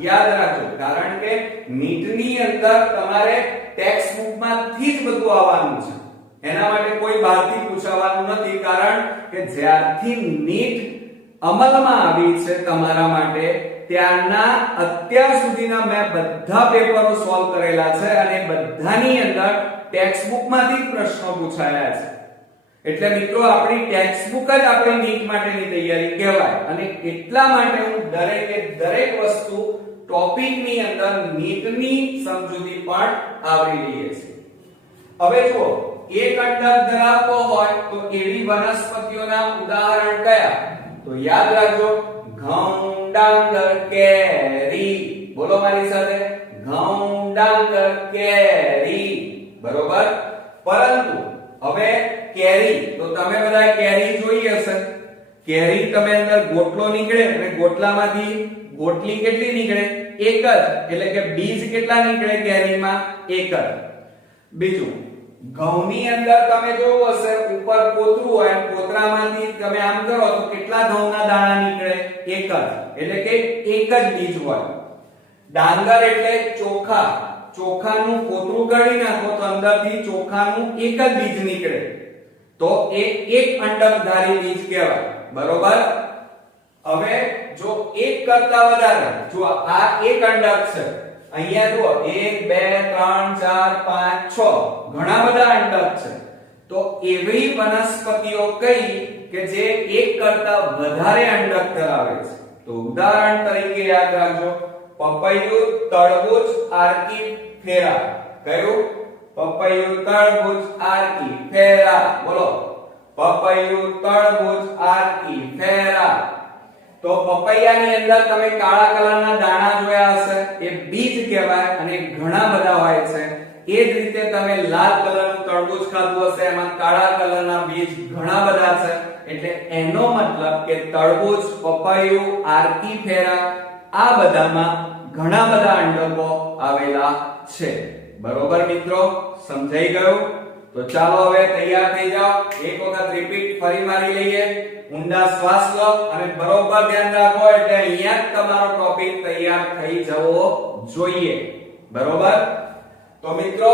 યાદ રાખો, કારણ કે નીટની અંદર તમારે ટેક્સ્ટ બુકમાંથી જ બધું આવવાનું છે. એના માટે કોઈ બહારથી પૂછવાનું નથી, કારણ કે જ્યારથી નીટ અમલમાં આવી છે તમારા માટે ત્યારના અત્યાર સુધીના મેં બધા પેપરો સોલ્વ કરેલા છે અને બધાની અંદર ટેક્સ્ટ બુકમાંથી પ્રશ્નો પૂછાયા છે. એટલે મિત્રો આપણી ટેક્સ્ટ બુક જ આપણી નીટ માટેની તૈયારી કહેવાય. અને એટલા માટે હું દરેક વસ્તુ ટોપિકની અંદર નીટની સમજૂતી પણ આવરી લઈએ છીએ. હવે જુઓ, એક અંડક ધરાવતો હોય તો એવી વનસ્પતિઓના ઉદાહરણ કયા? તો યાદ રાખજો, ઘઉં, ડાંગર, કેરી. બોલો મારી સાથે, ઘઉં, ડાંગર, કેરી. બરોબર. પરંતુ હવે કેરી, તો તમે બધા કેરી જોઈ હશે. કેરી તમે અંદર ગોટલો નીકળે અને ગોટલામાંથી ગોટલી કેટલી નીકળે? એક જ. એટલે કે બીજ કેટલા નીકળે કેરીમાં? એક જ. બીજું, ઘઉંની અંદર તમે જોયું હશે ઉપર કોતરું હોય, કોતરામાંથી તમે આમ કરો તો કેટલા ઘઉંના દાણા નીકળે? એક જ. એટલે કે એક જ બીજ હોય. ડાંગર એટલે ચોખા, ચોખાનું કોતરું કાઢી નાખો તો અંદરથી ચોખાનું એક જ બીજ નીકળે, તો એ એક અંડકધારી બીજ કહેવાય. બરોબર. હવે જો એક કરતા વધારે, જો આ એક અંડક છે, અહીંયા જુઓ 1 2 3 4 5 6 ઘણા બધા અંડક છે, તો એવી વનસ્પતિઓ કઈ કે જે એક કરતા વધારે અંડક ધરાવે છે? તો ઉદાહરણ તરીકે યાદ રાખજો, પપૈયું, તરબૂચ, આર્કીફેરા. કયું? પપૈયું, તરબૂચ, આર્કીફેરા. બોલો, પપૈયું, તરબૂચ, આર્કીફેરા. તો પપૈયાની અંદર તમે કાળા કલરના દાણા જોયા હશે, એ બીજ કહેવાય અને ઘણા બધા હોય છે. એ જ રીતે તમે લાલ કલરનું તરબૂચ ખાધું હશે, એમાં કાળા કલરના બીજ ઘણા બધા છે. એટલે એનો મતલબ કે તરબૂચ, પપૈયું, આર્કીફેરા આ બધામાં ઘણા બધા અંડકો આવેલા છે. બરોબર મિત્રો, સમજાઈ ગયું? તો ચાલો હવે તૈયાર થઈ જાઓ. એક વખત રિપીટ ફરી મારી લઈએ. ઊંડા શ્વાસ લો અને બરોબર ધ્યાન રાખો, એટલે અહીંયા જ તમારો ટોપિક તૈયાર થઈ જવો જોઈએ. બરોબર. તો મિત્રો,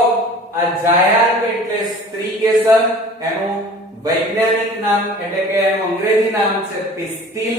આ જાયંત એટલે સ્ત્રી કેસર, એનું વૈજ્ઞાનિક નામ એટલે કે એનું અંગ્રેજી નામ છે પિસ્તિલ,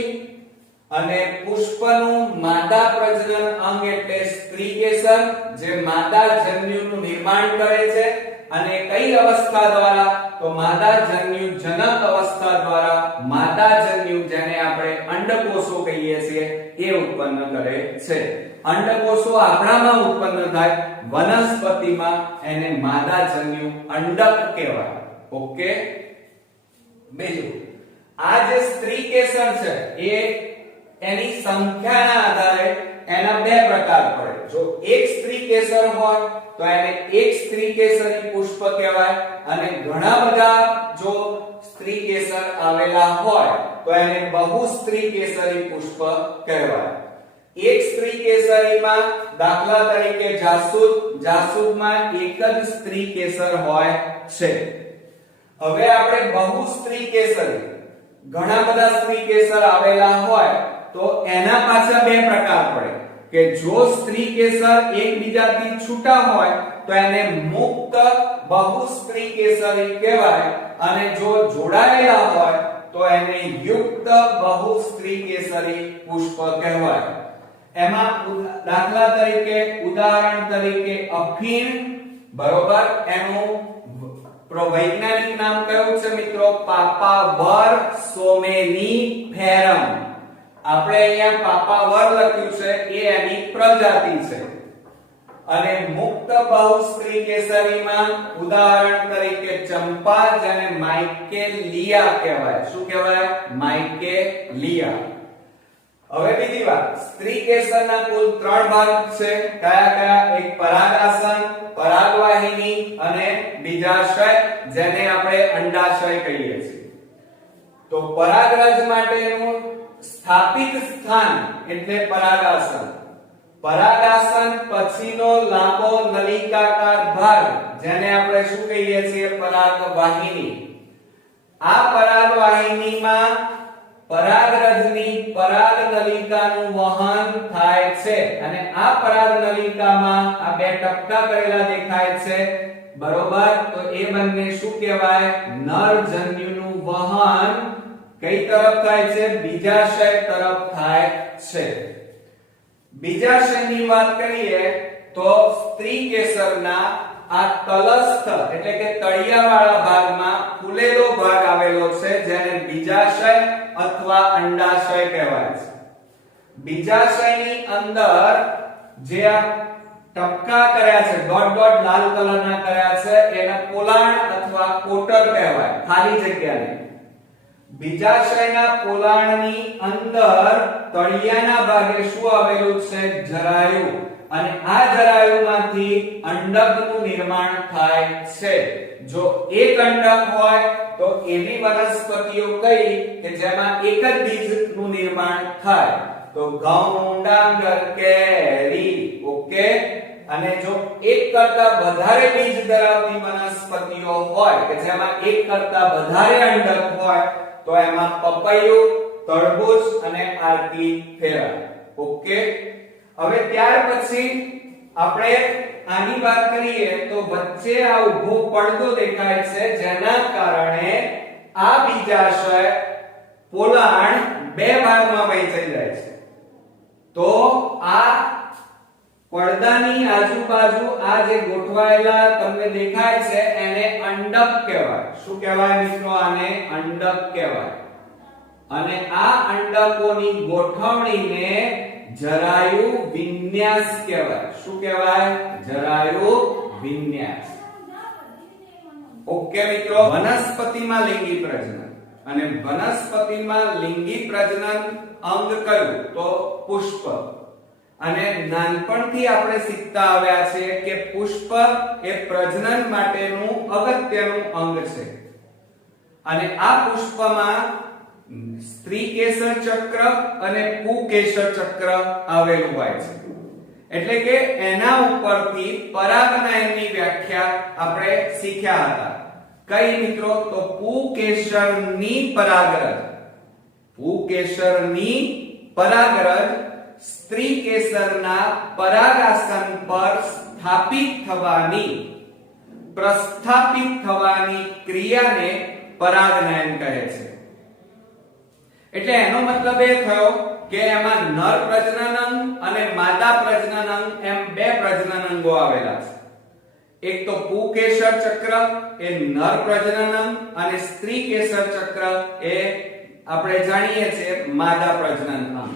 અને પુષ્પનું માદા પ્રજનન અંગ એટલે સ્ત્રી કેસર, જે માદા જન્યુનું નિર્માણ કરે છે. અને કઈ અવસ્થા દ્વારા? તો માદા જન્યુ જનક અવસ્થા દ્વારા માદા જન્યુ, જેને આપણે અંડકોષો કહીએ છીએ, એ ઉત્પન્ન કરે છે. અંડકોષો આપણામાં ઉત્પન્ન થાય, વનસ્પતિમાં એને માદા જન્યુ અંડક કહેવાય. ઓકે. બીજું, આ જે સ્ત્રી કેસર છે એ એની સંખ્યાના આધારે એના બે પ્રકાર પડે. જો એક સ્ત્રી કેસર હોય તો એને એક સ્ત્રી કેસરી પુષ્પ કહેવાય, અને ઘણા બધા જો સ્ત્રી કેસર આવેલા હોય તો એને બહુ સ્ત્રી કેસરી પુષ્પ કહેવાય. એક સ્ત્રી કેસરીમાં દાખલા તરીકે જાસૂદ, જાસૂદમાં એક જ સ્ત્રી કેસર હોય છે. હવે આપણે બહુ સ્ત્રી કેસરી, ઘણા બધા સ્ત્રી કેસર આવેલા હોય તો એના પાછા બે પ્રકાર પડે, કે જો સ્ત્રી કેસર એકબીજાથી છૂટા હોય તો એને મુક્ત બહુ સ્ત્રી કેસરી કહેવાય, અને જો જોડાયેલા હોય તો એને યુક્ત બહુ સ્ત્રી કેસરી પુષ્પ કહેવાય. એમાં દાખલા તરીકે, ઉદાહરણ તરીકે અફીણ. બરોબર. એનું વૈજ્ઞાનિક નામ કયું છે મિત્રો? પાપાવર સોમેનીફેરમ. આપણે અહીંયા પાપાવર લખ્યું છે, એ એની પ્રજાતિ છે. અને મુક્ત બહુ સ્ત્રી કેસરીમાં ઉદાહરણ તરીકે ચંપા, જેને માઇકેલિયા કહેવાય. શું કહેવાય? માઇકેલિયા. હવે બીજી વાત, સ્ત્રી કેસરના કુલ 3 ભાગ છે. કયા કયા? એક પરાગાસન, પરાગવાહિની અને બીજાશય, જેને આપણે અંડાશય કહીએ છીએ. તો પરાગરજ માટેનું સ્થાપિત સ્થાન એટલે પરાગાસન. પરાગાસન પછીનો લાંબો નલિકાકાર ભાગ, જેને આપણે શું કહીએ છીએ? પરાગવાહિની. આ પરાગવાહિનીમાં પરાગરજની પરાગ નલિકાનું વહન થાય છે, અને આ પરાગ નલિકામાં આ બે ટપકા કરેલા દેખાય છે. બરોબર. તો એ બંને શું કહેવાય? નરજન્યુનું વહન કઈ તરફ થાય છે? બીજાશય તરફ થાય છે. બીજાશયની વાત કરીએ તો સ્ત્રી કેસરના આ તલસ્થ એટલે કે તળિયાવાળા ભાગમાં ફૂલેલો ભાગ આવેલો છે, જેને બીજાશય અથવા અંડાશય કહેવાય છે. બીજાશયની અંદર જે આ ટપકા કર્યા છે, ડોટ ડોટ લાલ કલરના કર્યા છે, એને પોલાણ અથવા કોટર કહેવાય, ખાલી જગ્યાને. બીજાશયના પોલાણની અંદર તળિયાના ભાગે શું આવેલું છે? જરાયુ. અને આ જરાયુમાંથી અંડકનું નિર્માણ થાય છે. જો એક અંડક હોય તો એવી વનસ્પતિઓ કઈ કે જેમાં એક જ બીજનું નિર્માણ થાય? તો ઘઉં, ડાંગર, કેરી. ઓકે. અને જો એક કરતા વધારે બીજ ધરાવતી વનસ્પતિઓ હોય કે જેમાં એક કરતા વધારે અંડક હોય તો એમાં પપૈયું, તરબૂચ અને આર્કીફેરા. ઓકે. હવે ત્યાર પછી આપણે આની વાત કરીએ તો વચ્ચે આ ઊભો પડદો દેખાય છે, જેના કારણે આ બીજાશય પોલાણ બે ભાગમાં વહેંચાઈ જાય છે. તો આ પડદાની આજુબાજુ આ જે ગોઠવાયેલા તમને દેખાય છે એને અંડક કહેવાય. શું કહેવાય મિત્રો? આને અંડક કહેવાય. અને આ અંડકોની ગોઠવણીને જરાયુ વિન્યાસ કહેવાય. શું કહેવાય? જરાયુ વિન્યાસ. ઓકે મિત્રો. વનસ્પતિમાં લિંગી પ્રજનન. અને વનસ્પતિમાં લિંગી પ્રજનન અંગ કયું? તો પુષ્પ. અને નાનપણથી આપણે શીખતા આવ્યા છે કે પુષ્પ એ પ્રજનન માટેનું અગત્યનું અંગ છે. અને આ પુષ્પમાં સ્ત્રી કેસર ચક્ર અને પુકેસર ચક્ર આવેલું હોય છે. એટલે કે એના ઉપરથી પરાગનયનની વ્યાખ્યા આપણે શીખ્યા હતા. કઈ મિત્રો? તો પુકેસરની પરાગરજ. પુકેસરની પરાગરજ સ્ત્રી કેસરના પરાગાસન પર પ્રસ્થાપિત થવાની ક્રિયાને પરાગનયન કહે છે. એટલે એનો મતલબ એ થયો કે એમાં નર પ્રજનન અંગ અને માદા પ્રજનન અંગ એમ બે પ્રજનન અંગો આવેલા છે. એક તો પુકેસર ચક્ર એ નર પ્રજનન અંગ અને સ્ત્રી કેસર ચક્ર એ આપણે જાણીએ છીએ માદા પ્રજનન અંગ.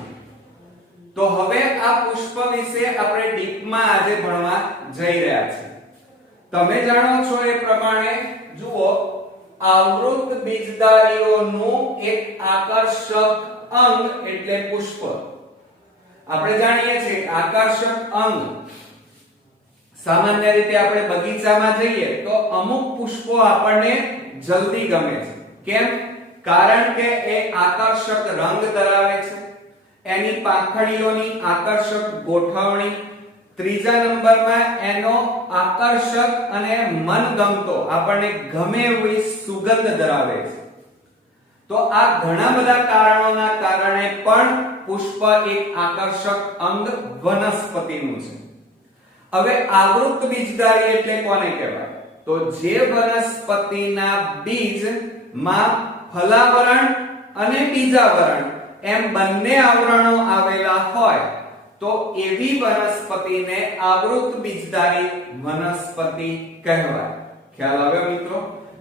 તો હવે આ પુષ્પ વિશે આપણે ડીપમાં આજે ભણવા જઈ રહ્યા છીએ. તમે જાણો છો એ પ્રમાણે જુઓ, આવૃત બીજધારીઓનું એક આકર્ષક અંગ એટલે પુષ્પ. આપણે જાણીએ છીએ આકર્ષક અંગ સામાન્ય રીતે આપણે બગીચામાં જઈએ તો અમુક પુષ્પો આપણને જલ્દી ગમે છે. કેમ? કારણ કે એ આકર્ષક રંગ ધરાવે છે, એની પાંખડીઓની આકર્ષક ગોઠવણી, ત્રીજા નંબરમાં એનો આકર્ષક અને મનગમતો આપણને ગમે એવી સુગંધ ધરાવે છે. તો આ ઘણા બધા કારણોના કારણે પણ પુષ્પ એક આકર્ષક અંગ વનસ્પતિનું છે. હવે આવૃત બીજધારી એટલે કોને કહેવાય? તો જે વનસ્પતિના બીજમાં ફલાવરણ અને બીજાવરણ એમ બંને આવરણો આવેલા હોય તો એવી વનસ્પતિને આવૃત બીજધારી વનસ્પતિ કહેવાય. ખ્યાલ આવ્યો મિત્રો?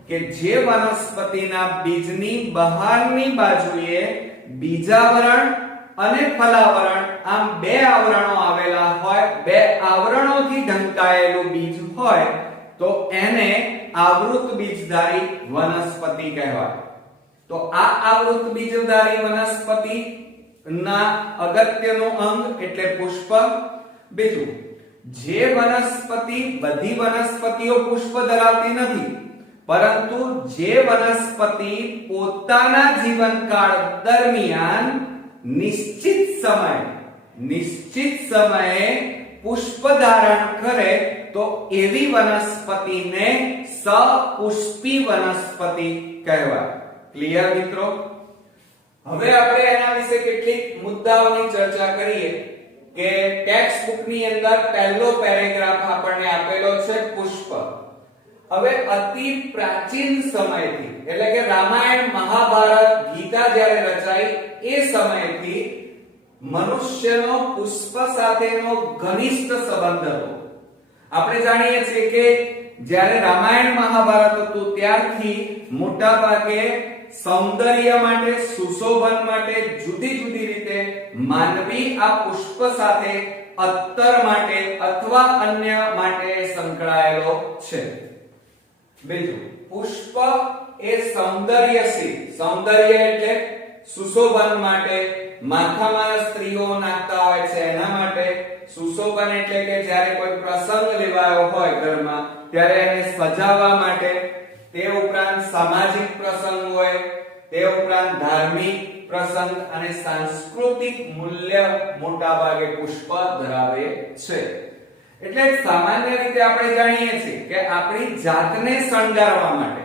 કે જે વનસ્પતિના બીજની બહારની બાજુએ બીજાવરણ અને ફલાવરણ આમ બે આવરણો આવેલા હોય, બે આવરણોથી ઢંકાયેલું બીજ હોય તો એને આવૃત બીજધારી વનસ્પતિ કહેવાય. તો આ આવૃત બીજધારી વનસ્પતિ ના અગત્યનું અંગ એટલે પુષ્પ. બીજું, જે વનસ્પતિ, બધી વનસ્પતિઓ પુષ્પ ધરાવતી નથી, પરંતુ જે વનસ્પતિ પોતાના જીવનકાળ દરમિયાન નિશ્ચિત સમયે પુષ્પ ધારણ કરે તો એવી વનસ્પતિને સપુષ્પી વનસ્પતિ કહેવાય. ક્લિયર મિત્રો? હવે આપણે એના વિશે કેટલીક મુદ્દાઓની ચર્ચા કરીએ કે ટેક્સ્ટ બુક ની અંદર પહેલો પેરેગ્રાફ આપણને આપેલો છે પુષ્પ. હવે અતિ પ્રાચીન સમયથી એટલે કે રામાયણ, મહાભારત, ગીતા જ્યારે રચાઈ એ સમયથી મનુષ્યનો પુષ્પ સાથેનો ઘનિષ્ઠ સંબંધ હતો. આપણે જાણીએ છીએ કે જ્યારે રામાયણ મહાભારત હતું ત્યારથી મોટા ભાગે સૌંદર્ય માટે, સુશોભન માટે જુદી જુદી રીતે માનવી આ પુષ્પ સાથે અત્તર માટે અથવા અન્ય માટે સંકળાયેલો છે. બીજું, પુષ્પ એ સૌંદર્ય એટલે સુશોભન માટે માથામાં સ્ત્રીઓ નાખતા હોય છે એના માટે. સુશોભન એટલે કે જ્યારે કોઈ પ્રસંગ લેવાયો હોય ઘરમાં ત્યારે એને સજાવવા માટે. તે ઉપરાંત સામાજિક પ્રસંગ હોય, તે ઉપરાંત ધાર્મિક પ્રસંગ અને સાંસ્કૃતિક મૂલ્ય મોટા ભાગે પુષ્પ ધરાવે છે. એટલે સામાન્ય રીતે આપણે જાણીએ છીએ કે આપણી જાતને શણગારવા માટે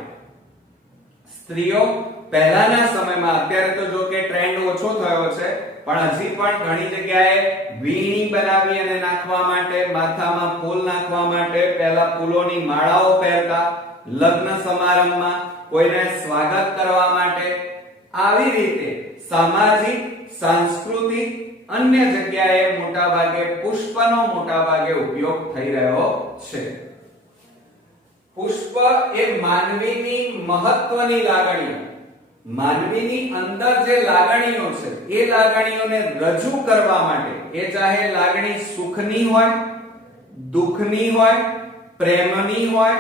સ્ત્રીઓ પહેલાના સમયમાં, અત્યારે તો જો કે ટ્રેન્ડ ઓછો થયો છે, પણ હજી પણ ઘણી જગ્યાએ વીણી બનાવી અને નાખવા માટે, માથામાં ફૂલ નાખવા માટે પહેલા ફૂલોની માળાઓ પહેરતા, લગ્ન સમારંભમાં કોઈને સ્વાગત કરવા માટે. આવી રીતે સામાજિક, સાંસ્કૃતિક અન્ય જગ્યાએ મોટા ભાગે પુષ્પનો મોટા ભાગે ઉપયોગ થઈ રહ્યો છે. પુષ્પ એ માનવીની મહત્વની લાગણીઓ, માનવીની અંદર જે લાગણીઓ છે એ લાગણીઓને રજૂ કરવા માટે, એ ચાહે લાગણી સુખની હોય, દુઃખની હોય, પ્રેમની હોય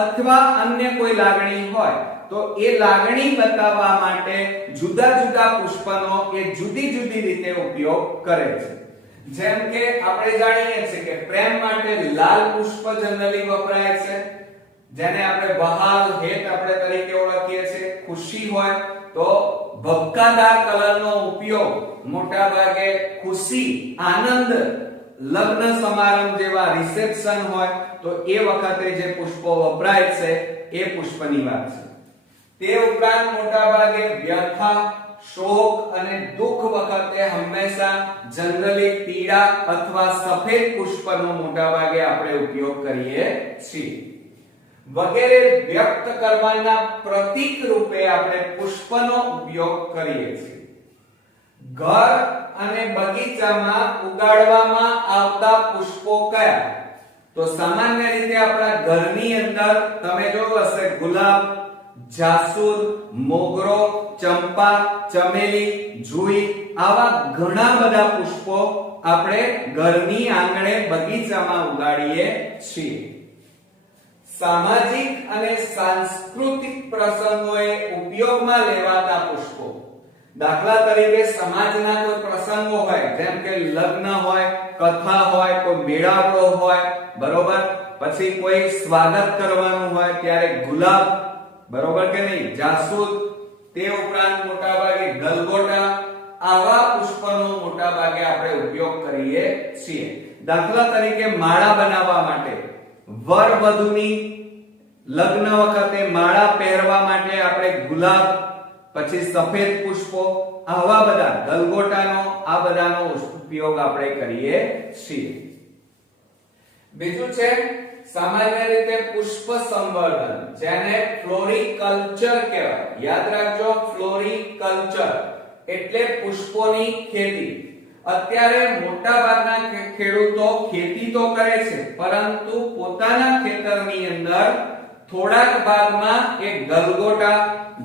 અથવા અન્ય કોઈ લાગણી હોય, તો એ લાગણી બતાવવા માટે જુદા જુદા પુષ્પનો એ જુદી જુદી રીતે ઉપયોગ કરે છે. જેમ કે આપણે જાણીએ છીએ કે પ્રેમ માટે લાલ પુષ્પ જનરલી વપરાય છે, જેને આપણે બહાલ હેત આપણે તરીકે ઓળખીએ છીએ. ખુશી હોય તો ભપકાદાર કલરનો ઉપયોગ મોટા ભાગે ખુશી, આનંદ, લગ્ન સમારંભ જેવા રિસેપ્શન હોય તો એ વખતે જે પુષ્પો વપરાય છે એ પુષ્પની વાત છે. તે ઉપરાંત મોટા ભાગે વ્યથા, શોક અને દુઃખ વખતે હંમેશા જનરલી પીળા અથવા સફેદ પુષ્પનો મોટા ભાગે આપણે ઉપયોગ કરીએ છીએ. વગેરે વ્યક્ત કરવાના પ્રતીક રૂપે આપણે પુષ્પનો ઉપયોગ કરીએ છીએ. ઘર અને બગીચામાં ઉગાડવામાં આવતા પુષ્પો કયા? તો સામાન્ય રીતે આપણા ઘરની અંદર તમે જોયું હશે ગુલાબ, જાસૂદ, મોગરો, ચંપા, ચમેલી, જુઈ આવા ઘણા બધા પુષ્પો આપણે ઘરની આંગણે બગીચામાં ઉગાડીએ છીએ. સામાજિક અને સાંસ્કૃતિક પ્રસંગોએ ઉપયોગમાં લેવાતા પુષ્પો, દાખલા તરીકે સમાજના કોઈ પ્રસંગો હોય, જેમ કે લગ્ન હોય, કથા હોય, કોઈ મેળાવડો હોય, બરોબર, પછી કોઈ સ્વાગત કરવાનું હોય ત્યારે ગુલાબ, બરોબર કે નહીં, જાસૂદ, તે ઉપરાંત મોટા ભાગે ગલગોટા, આવા પુષ્પનો મોટા ભાગે આપણે ઉપયોગ કરીએ છીએ. દાખલા તરીકે માળા બનાવવા માટે, વર વધુની લગ્ન વખતે માળા પહેરવા માટે આપણે ગુલાબ, પછી સફેદ પુષ્પો, આવા બધા ગલગોટાનો, આ બધાનો ઉપયોગ આપણે કરીએ છીએ. બીજું છે સામાન્ય રીતે પુષ્પ સંવર્ધન, જેને ફ્લોરિકલ્ચર કહેવાય. યાદ રાખજો, ફ્લોરિકલ્ચર એટલે પુષ્પોની ખેતી. અત્યારે મોટા ભાગના ખેડૂતો ખેતી તો કરે છે, પરંતુ પોતાના ખેતરની અંદર થોડાક ભાગમાં એક ગલગોટા,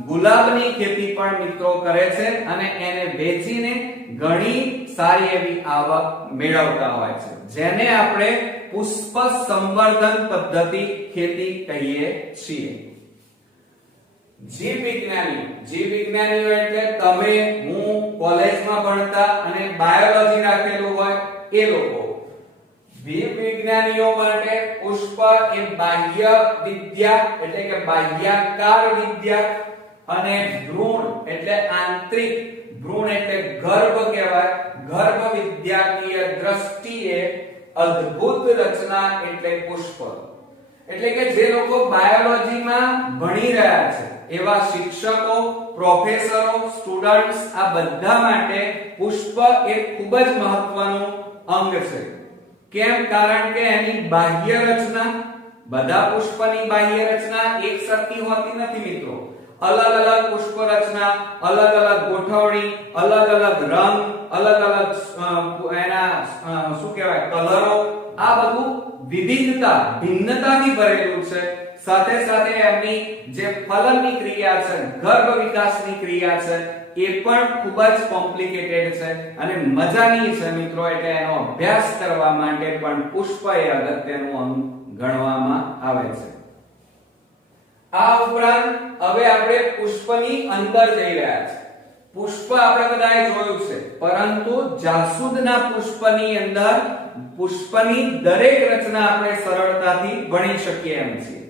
ગુલાબની ખેતી પણ મિત્રો કરે છે અને એને વેચીને ઘણી સારી એવી આવક મેળવતા હોય છે, જેને આપણે પુષ્પ સંવર્ધન પદ્ધતિ ખેતી કહીએ છીએ. જીવ વિજ્ઞાનીઓ એટલે તમે, હું, કોલેજમાં ભણતા અને બાયોલોજી રાખેલું હોય એ લોકો. જીવ વિજ્ઞાનીઓ માટે પુષ્પ એ બાહ્ય વિદ્યા એટલે કે બાહ્યાકાર વિદ્યા અને ભ્રૂણ એટલે આંતરિક, ભ્રૂણ એટલે ગર્ભ કહેવાય, ગર્ભ વિદ્યાકીય દ્રષ્ટિએ અદ્ભુત રચના એટલે પુષ્પ. એટલે કે જે લોકો બાયોલોજીમાં ભણી રહ્યા છે એવા શિક્ષકો, પ્રોફેસરો, સ્ટુડન્ટ્સ આ બધા માટે પુષ્પ એક ખૂબ જ મહત્વનું અંગ છે. કેમ? કારણ કે એની બાહ્ય રચના, બધા પુષ્પની બાહ્ય રચના એક સરખી હોતી નથી મિત્રો. અલગ અલગ પુષ્પ રચના, અલગ અલગ ગોઠવણી, અલગ અલગ રંગ, અલગ અલગ એના શું કહેવાય કલરો, આ બધું વિવિધતા, ભિન્નતાથી ભરેલું છે. સાથે સાથે એમની જે ફલનની ક્રિયા છે, ગર્ભ વિકાસની ક્રિયા છે, એ પણ ખૂબ જ કોમ્પ્લિકેટેડ છે અને મજાની છે મિત્રો, એટલે એનો અભ્યાસ કરવા માટે પણ પુષ્પ એ અગત્યનું અંગ ગણવામાં આવે છે. આ ઉપરાંત હવે આપણે પુષ્પની અંદર જઈ રહ્યા છીએ. પુષ્પ આપણે બધાએ જોયું છે, પરંતુ જાસૂદના પુષ્પની અંદર પુષ્પની દરેક રચના આપણે સરળતાથી ભણી શકીએ એમ છીએ.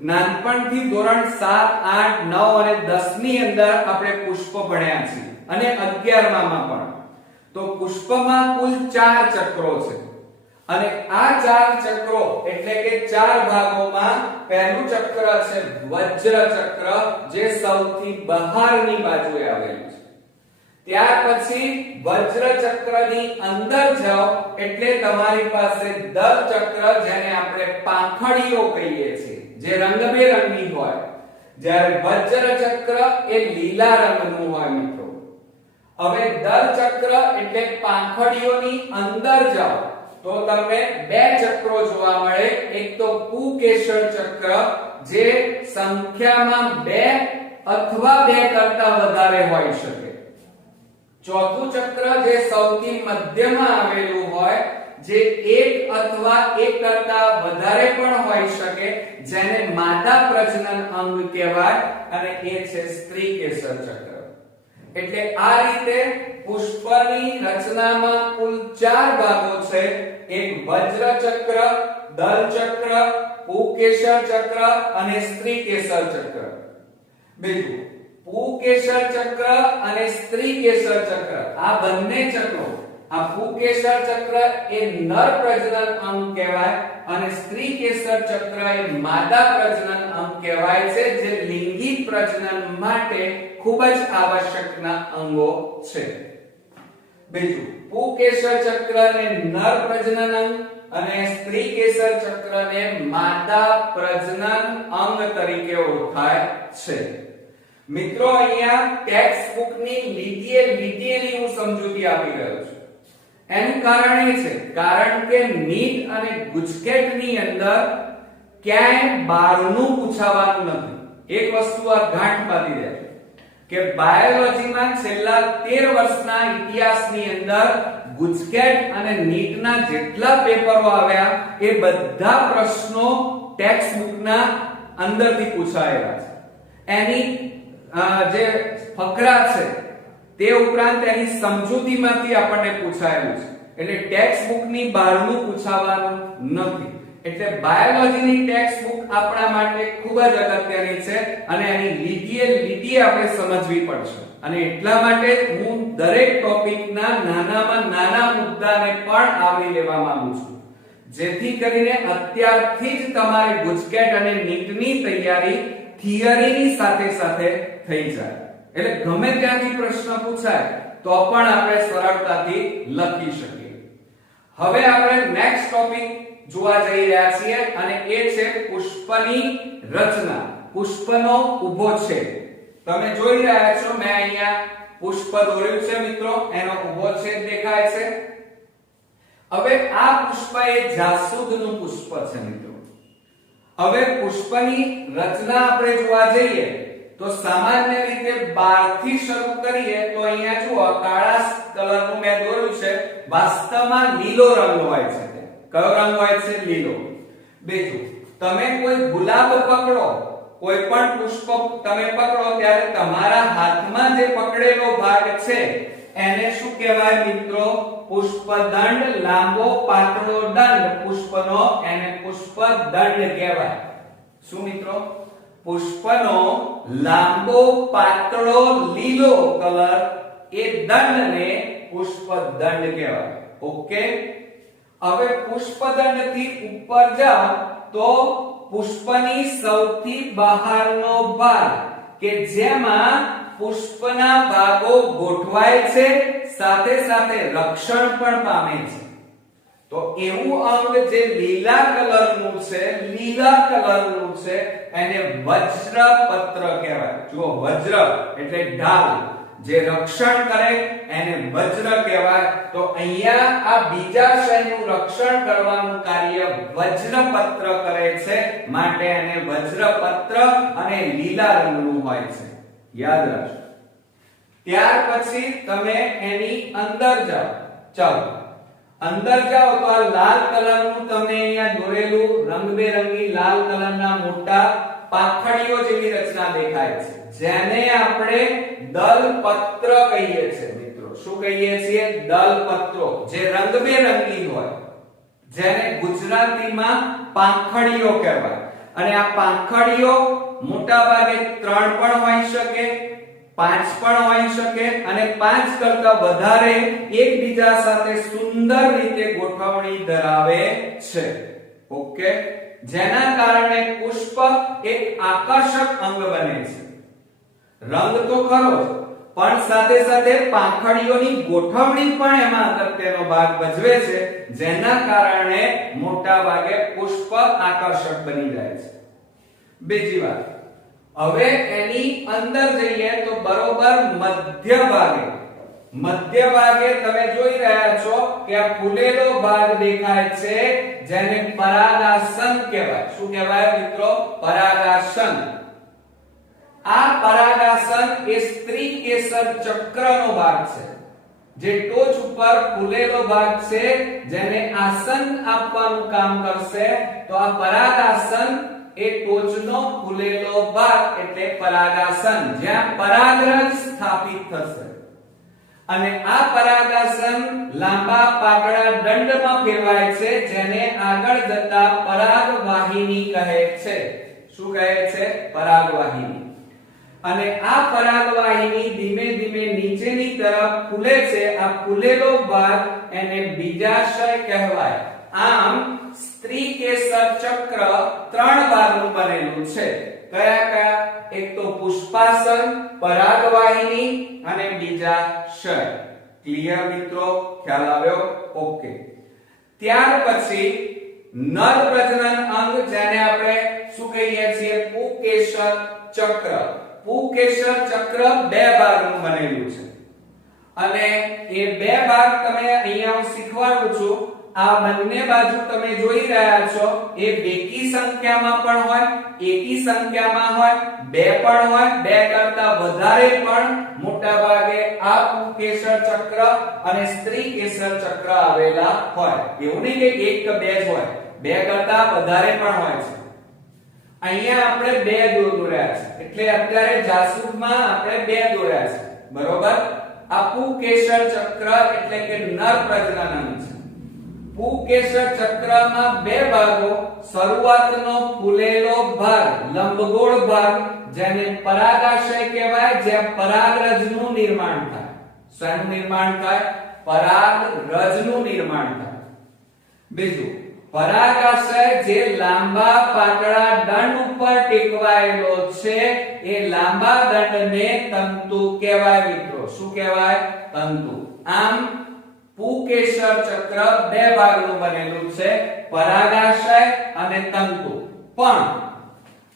નાનપણથી ધોરણ 7, 8, 9 અને 10 ની અંદર આપણે પુષ્પ ભણ્યા છીએ અને 11માં પણ. તો પુષ્પમાં કુલ 4 ચક્રો છે અને આ 4 ચક્રો એટલે કે 4 ભાગોમાં પહેલું ચક્ર છે વજ્ર ચક્ર, જે સૌથી બહારની બાજુએ આવેલું છે. ત્યાર પછી વજ્ર ચક્રની અંદર જાઓ એટલે તમારી પાસે દલ ચક્ર, જેને આપણે પાંખડીઓ કહીએ છીએ, જે રંગબેરંગી હોય. જ્યારે વજ્ર ચક્ર એ લીલા રંગનું હોય મિત્રો. હવે દલ ચક્ર એટલે પાંખડીઓની અંદર જાઓ તો તમને 2 ચક્રો જોવા મળે. એક તો પુકેશર ચક્ર, જે સંખ્યામાં 2 અથવા 2 કરતા વધારે હોઈ શકે. ચોથું ચક્ર જે સૌથી મધ્યમાં આવેલું હોય, જે 1 અથવા 1 કરતા વધારે પણ હોઈ શકે, જેને માદા પ્રજનન અંગ કહેવાય, અને એ છે સ્ત્રીકેસર ચક્ર. એટલે આ રીતે પુષ્પની રચનામાં કુલ 4 ભાગો છે. એક વજ્ર ચક્ર, દલ ચક્ર, પુકેશર ચક્ર અને સ્ત્રીકેસર ચક્ર. બીજું પુકેશર ચક્ર અને સ્ત્રીકેસર ચક્ર, આ બંને ચક્રો, આ પુકેશર ચક્ર એ નર પ્રજનન અંગ કહેવાય અને સ્ત્રીકેસર ચક્ર એ માદા પ્રજનન અંગ કહેવાય છે, જે લિંગી પ્રજનન માટે ખૂબ જ આવશ્યકના અંગો છે. બીજું પુકેશર ચક્રને નર પ્રજનન અંગ અને સ્ત્રીકેસર ચક્રને માદા પ્રજનન અંગ તરીકે ઓળખાય છે. મિત્રો, અહીંયા ટેક્સ્ટ બુકની લીટીએની હું સમજૂતી આપી રહ્યો છું. એનું કારણ એ છે કારણ કે નીટ અને ગુજકેટની અંદર ક્યાંય બારનું પૂછાવાનું નથી. એક વસ્તુ આ ગાંઠ બાંધી દેજો કે બાયોલોજીમાં છેલ્લા 13 વર્ષના ઇતિહાસની અંદર ગુજકેટ અને નીટના જેટલા પેપરો આવ્યા એ બધા પ્રશ્નો ટેક્સ્ટ બુકના અંદરથી પૂછાયેલા છે. એની જે ફકરા છે તે ઉપરાંત એની સમજૂતીમાંથી આપણને પૂછાયેલું છે. એટલે ટેક્સ્ટ બુકની બહારનું પૂછાવાનું નથી. એટલે બાયોલોજીની ટેક્સ્ટ બુક આપણા માટે ખૂબ જ અગત્યની છે અને એની લીટીએ આપણે સમજવી પડશે. અને એટલા માટે હું દરેક ટોપિકના નાનામાં નાના મુદ્દાને પણ આવરી લેવા માંગુ છું, જેથી કરીને અત્યારથી જ તમારી ગુજકેટ અને નીટની તૈયારી થિયરીની સાથે સાથે થઈ જાય. એટલે ગમે ત્યાંથી પ્રશ્ન પૂછાય તો પણ આપણે સરળતાથી લખી શકીએ. હવે આપણે નેક્સ્ટ ટોપિક જોવા જઈ રહ્યા છીએ અને એ છે પુષ્પની રચના, પુષ્પનો ઊભો છેદ. તમે જોઈ રહ્યા છો, મેં અહીંયા પુષ્પ દોર્યું છે મિત્રો, એનો ઊભો છેદ દેખાય છે. હવે આ પુષ્પ એ જાસૂદનું પુષ્પ છે મિત્રો. હવે પુષ્પની રચના આપણે જોવા જઈએ તો સામાન્ય રીતે 12 થી શરૂ કરીએ તો અહીંયા જુઓ કાળા કલરનું મેં દોર્યું છે. વાસ્તવમાં લીલો રંગ હોય છે. કયો રંગ હોય છે? લીલો. બીજું, તમે કોઈ ગુલાબ પકડો, કોઈ પણ પુષ્પ તમે પકડો ત્યારે તમારા હાથમાં જે પકડેલો ભાગ છે એને શું કહેવાય મિત્રો? પુષ્પદંડ. લાંબો પાતળો દંડ પુષ્પનો, એને પુષ્પદંડ કહેવાય. શું મિત્રો? પુષ્પનો લાંબો પાતળો લીલો કલર, એ દંડને પુષ્પદંડ કહેવાય. ઓકે. હવે પુષ્પદંડથી ઉપર જાઓ તો પુષ્પની સૌથી બહારનો ભાગ કે જેમાં પુષ્પના ભાગો ગોઠવાય છે, સાથે સાથે રક્ષણ પણ પામે છે. તો એવું અંગ જે લીલા કલરનું છે એને વજ્રપત્ર કહેવાય. જુઓ, વજ્ર એટલે ઢાલ, જે રક્ષણ કરે એને વજ્ર કહેવાય. તો અહીંયા આ બીજાશયનું રક્ષણ કરવાનું કાર્ય વજ્રપત્ર કરે છે, માટે એને વજ્રપત્ર અને લીલા રંગનું હોય છે. યાદ રાખજો. ત્યાર પછી તમે એની અંદર જાઓ. ચાલો અંદર જાઓ તો આ લાલ કલરનું તમને અહીંયા દોરેલું રંગબેરંગી લાલ કલરના મોટા પાંખડીઓ જેવી રચના દેખાય છે, જેને આપણે દલપત્ર કહીએ છીએ મિત્રો. શું કહીએ છીએ? દલપત્રો, જે રંગબેરંગી હોય, જેને ગુજરાતીમાં પાંખડીઓ કહેવાય. અને આ પાંખડીઓ મોટા ભાગે 3 પણ હોઈ શકે, 5 પણ હોઈ શકે અને 5 કરતા વધારે એકબીજા સાથે સુંદર રીતે ગોઠવણી ધરાવે છે. ઓકે, જેના કારણે પુષ્પ એક આકર્ષક અંગ બને છે. રંગ તો ખરો જ, પણ સાથે સાથે પાંખડીઓની ગોઠવણી પણ એમાં અગત્યનો ભાગ ભજવે છે, જેના કારણે મોટા ભાગે પુષ્પ આકર્ષક બની જાય છે. બીજી વાત, હવે એની અંદર જઈએ તો બરોબર મધ્ય ભાગે તમે જોઈ રહ્યા છો કે આ ફૂલેલો ભાગ દેખાય છે, જેને પરાગાસન કહેવાય. શું કહેવાય મિત્રો? પરાગાસન. આ પરાગાસન એ સ્ત્રી કેસર ચક્રનો ભાગ છે, જે ટોચ ઉપર ફૂલેલો ભાગ છે, જેને આસન આપવાનું કામ કરશે. તો આ પરાગાસન એ ટોચનો ફૂલેલો ભાગ એટલે પરાગાસન, જ્યાં પરાગરજ સ્થાપિત થશે. અને આ પરાગાસન લાંબા પાતળા દંડમાં ફેરવાય છે, જેને આગળ જતા પરાગવાહિની કહે છે. શું કહે છે? પરાગવાહિની. અને આ પરાગવાહિની ધીમે ધીમે નીચેની તરફ ફૂલે છે. આ ફૂલેલો ભાગ એને બીજાશય કહેવાય. આમ સ્ત્રી કેસર ચક્ર 3 ભાગનું બનેલું છે. કયા કયા? એક તો પુષ્પાસન, પરાગવાહિની અને બીજાશય. ક્લિયર મિત્રો? ખ્યાલ આવ્યો? ઓકે. ત્યાર પછી નર પ્રજનન અંગ, જેને આપણે શું કહીએ છીએ? પુકેસર ચક્ર. પુકેસર ચક્ર 2 ભાગનું બનેલું છે. અને એ 2 ભાગ તમે અહીંયા હું શીખવાડું છું. આ બંને બાજુ તમે જોઈ રહ્યા છો, એ બેકી સંખ્યામાં પણ હોય, એકી સંખ્યામાં હોય, 2 પણ હોય, 2 કરતા વધારે પણ મોટા ભાગે આ પુકેસર ચક્ર અને સ્ત્રી કેસર ચક્ર આવેલા હોય. એવું નહીં કે 1 કે 2 જ હોય, 2 કરતા વધારે પણ હોય છે. અહીંયા આપણે 2 દોર્યા છે, એટલે અત્યારે જાસૂદમાં આપણે 2 દોર્યા છે. બરોબર? આ પુકેસર ચક્ર એટલે કે નર પ્રજનન અંગ છે. પુકેસર ચક્રમાં 2 ભાગો. શરૂઆતનો ફૂલેલો ભાગ, લંબગોળ ભાગ, જેને પરાગાશય કહેવાય, જ્યાં પરાગરજનું નિર્માણ થાય. શાનું નિર્માણ થાય? પરાગરજનું નિર્માણ થાય. બીજું, પરાગાશય જે લાંબા પાતળા દંડ ઉપર ટેકવાયેલો છે, એ લાંબા દંડને તંતુ કહેવાય મિત્રો. શું કહેવાય? તંતુ. આમ પુકેસર ચક્ર 2 ભાગનું બનેલું છે, પરાગાશય અને તંતુ. પણ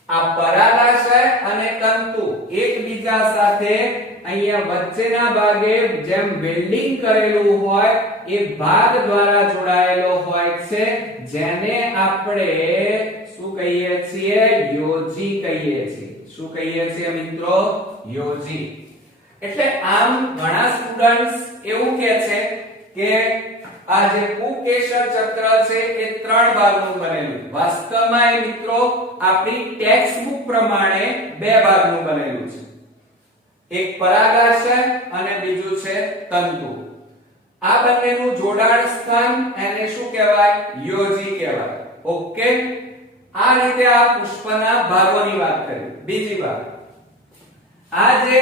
આ પરાગાશય અને તંતુ એકબીજા સાથે અહીંયા વચ્ચેના ભાગે જેમ વેલ્ડિંગ કરેલું હોય એ ભાગ દ્વારા જોડાયેલો હોય છે, જેને આપણે શું કહીએ છીએ? યોજી કહીએ છીએ. શું કહીએ છીએ મિત્રો? યોજી. એટલે આમ ઘણા સ્ટુડન્ટ્સ એવું કહે છે કે આ જે પુકેસર ચક્ર છે એ 3 ભાગનું બનેલું. વાસ્તવમાં એ મિત્રો આપણી ટેક્સ્ટ બુક પ્રમાણે 2 ભાગનું બનેલું છે. એક પરાગાશય અને બીજું છે તંતુ. આ બંનેનું જોડાણ સ્થાન એને શું કહેવાય? યોજી કહેવાય. ઓકે, આ રીતે આ પુષ્પના ભાગોની વાત કરી. બીજી વાત, આ જે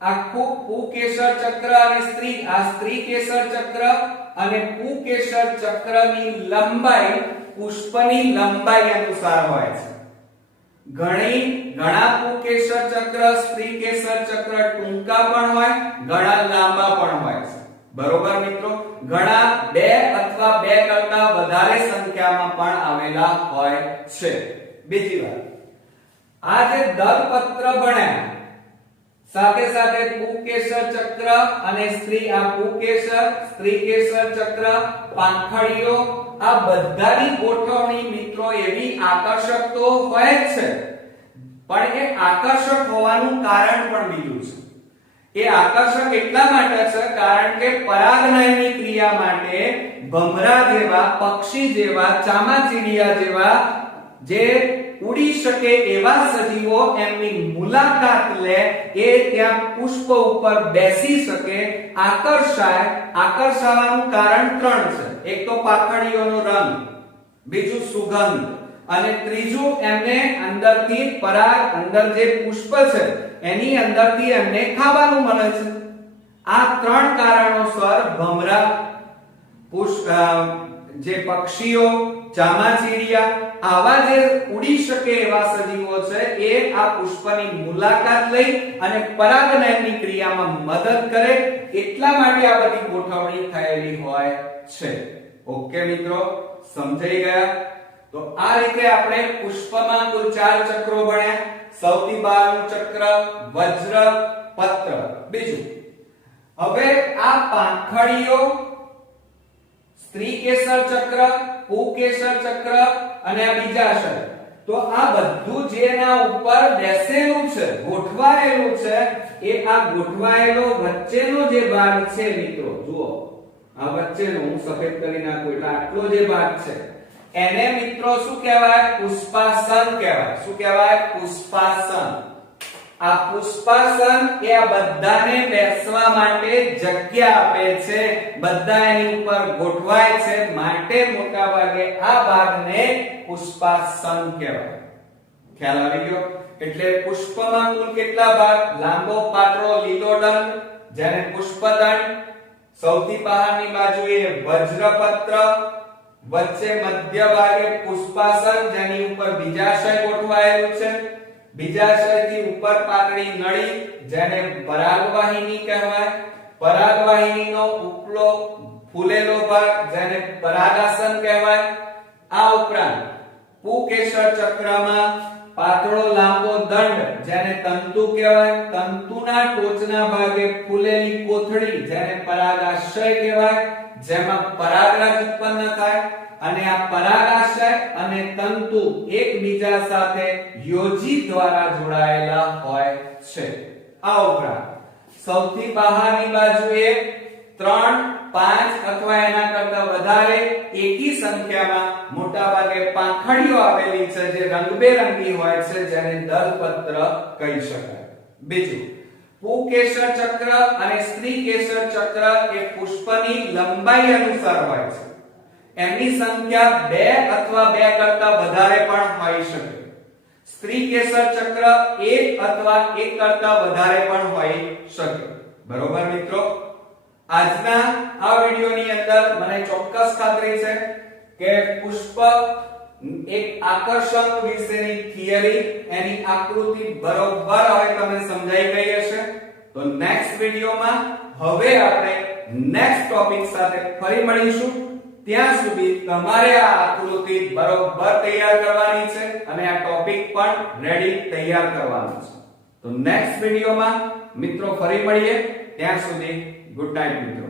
આખું પુકેસર ચક્ર અને સ્ત્રી કેસર ચક્ર અને પુકેસર ચક્રની લંબાઈ પુષ્પની લંબાઈ અનુસાર હોય છે. ઘણા પુકેસર ચક્ર, સ્ત્રી કેસર ચક્ર ટૂંકા પણ હોય, ઘણા લાંબા પણ હોય છે. બરોબર મિત્રો? ઘણા 2 અથવા 2 કરતા વધારે સંખ્યામાં પણ આવેલા હોય છે. બીજી વાત, આ જે દલપત્ર બન્યા, સાથે સાથે પુકેસર ચક્ર અને સ્ત્રી કેસર ચક્ર, પાંખડીઓ, આ બધાની ગોઠવણી મિત્રો એવી આકર્ષક તો હોય જ છે, પણ એ આકર્ષક હોવાનું કારણ પણ બીજું છે. એ આકર્ષક એટલા માટે છે કારણ કે પરાગનયનની ક્રિયા માટે ભમરા જેવા, પક્ષી જેવા, ચામાચીડિયા જેવા જે ઉડી શકે એવા સજીવો એમની મુલાકાત લે, એ ત્યાં પુષ્પ ઉપર બેસી શકે, આકર્ષાય. આકર્ષાવાનું કારણ ત્રણ છે. એક તો પાંખડીઓનો રંગ, બીજું સુગંધ, અને ત્રીજું એમને અંદરથી પરાગ, અંદર જે પુષ્પ છે એની અંદરથી એમને ખાવાનું મળે છે. આ ત્રણ કારણોસર ભમરા, જે પક્ષીઓ, ચામાચીડિયા આવા જે ઉડી શકે એવા સજીવો છે એ આ પુષ્પની મુલાકાત લઈ અને પરાગનયનની ક્રિયામાં મદદ કરે, એટલા માટે આ બધી ગોઠવણી થયેલી હોય છે. ઓકે મિત્રો, સમજાઈ ગયા? તો આ રીતે આપણે પુષ્પમાં કુલ 4 ચક્રો ભણ્યા. સૌથી બહારનું ચક્ર વજ્ર, પત્ર. બીજું, હવે આ પાંખડીઓ, સ્ત્રીકેસર ચક્ર, પુંકેસર ચક્ર અને આ બીજાશય, તો આ બધું જેના ઉપર બેસેલું છે, ગોઠવાયેલું છે, એ આ ગોઠવાયેલો વચ્ચેનો જે ભાગ છે મિત્રો, જુઓ આ વચ્ચેનો, હું સફેદ કરી નાખું એટલે આટલો જે ભાગ છે એને મિત્રો શું કહેવાય? પુષ્પાસન કહેવાય. શું કહેવાય? પુષ્પાસન. આ પુષ્પાસન એ આ બધાને બેસવા માટે જગ્યા આપે છે, બધા એની ઉપર ગોઠવાય છે, માટે મોટા ભાગે આ ભાગને પુષ્પાસન કહેવાય. ખ્યાલ આવી ગયો? એટલે પુષ્પમાં કુલ કેટલા ભાગ? લાંબો પાતળો લીલો દંડ જેને પુષ્પદંડ, સૌથી બહારની બાજુએ વજ્રપત્ર, વચ્ચે મધ્ય ભાગે પુષ્પાસન જેની ઉપર બીજાશય ગોઠવાયેલું છે, બીજાશયથી ઉપર પાતળી નળી જેને પરાગવાહિની કહેવાય, પરાગવાહિનીનો ઉપલો ફૂલેલો ભાગ જેને પરાગાસન કહેવાય. આ ઉપરાંત પુંકેસર ચક્રમાં પાતળો લાંબો દંડ જેને તંતુ કહેવાય, તંતુના ટોચના ભાગે ફૂલેલી કોથળી જેને પરાગાશય કહેવાય, જેમાં પરાગરજ ઉત્પન્ન થાય, અને આ પરાગાશય અને તંતુ એકબીજા સાથે યોજી દ્વારા જોડાયેલા હોય છે. આ ઉપરાંત સૌથી બહારની બાજુએ 3, 5 અથવા એના કરતા વધારે એકી સંખ્યામાં મોટાભાગે પાંખડીઓ આવેલી છે જે રંગબેરંગી હોય છે, જેને દલપત્ર કહી શકાય. બીજું, પુંકેસર ચક્ર અને સ્ત્રીકેસર ચક્ર એ પુષ્પની લંબાઈ અનુસાર હોય છે. એમની સંખ્યા 2 અથવા 2 કરતા વધારે પણ હોઈ શકે. સ્ત્રીકેસર ચક્ર 1 અથવા 1 કરતા વધારે પણ હોઈ શકે. બરોબર મિત્રો? આજના આ વિડિયોની અંદર મને ચોક્કસ ખાતરી છે કે પુષ્પ એક આકર્ષણ વિશેની થિયરી, એની આકૃતિ બરોબર હવે તમને સમજાઈ ગઈ હશે. તો નેક્સ્ટ વિડિયોમાં હવે આપણે નેક્સ્ટ ટોપિક સાથે ફરી મળીશું. ત્યાં સુધી તમારે આ આકૃતિ બરોબર તૈયાર કરવાની છે અને આ ટોપિક પણ રેડી તૈયાર કરવાનો છે. તો નેક્સ્ટ વિડિયોમાં મિત્રો ફરી મળીએ. ત્યાં સુધી ગુડ નાઈટ મિત્રો.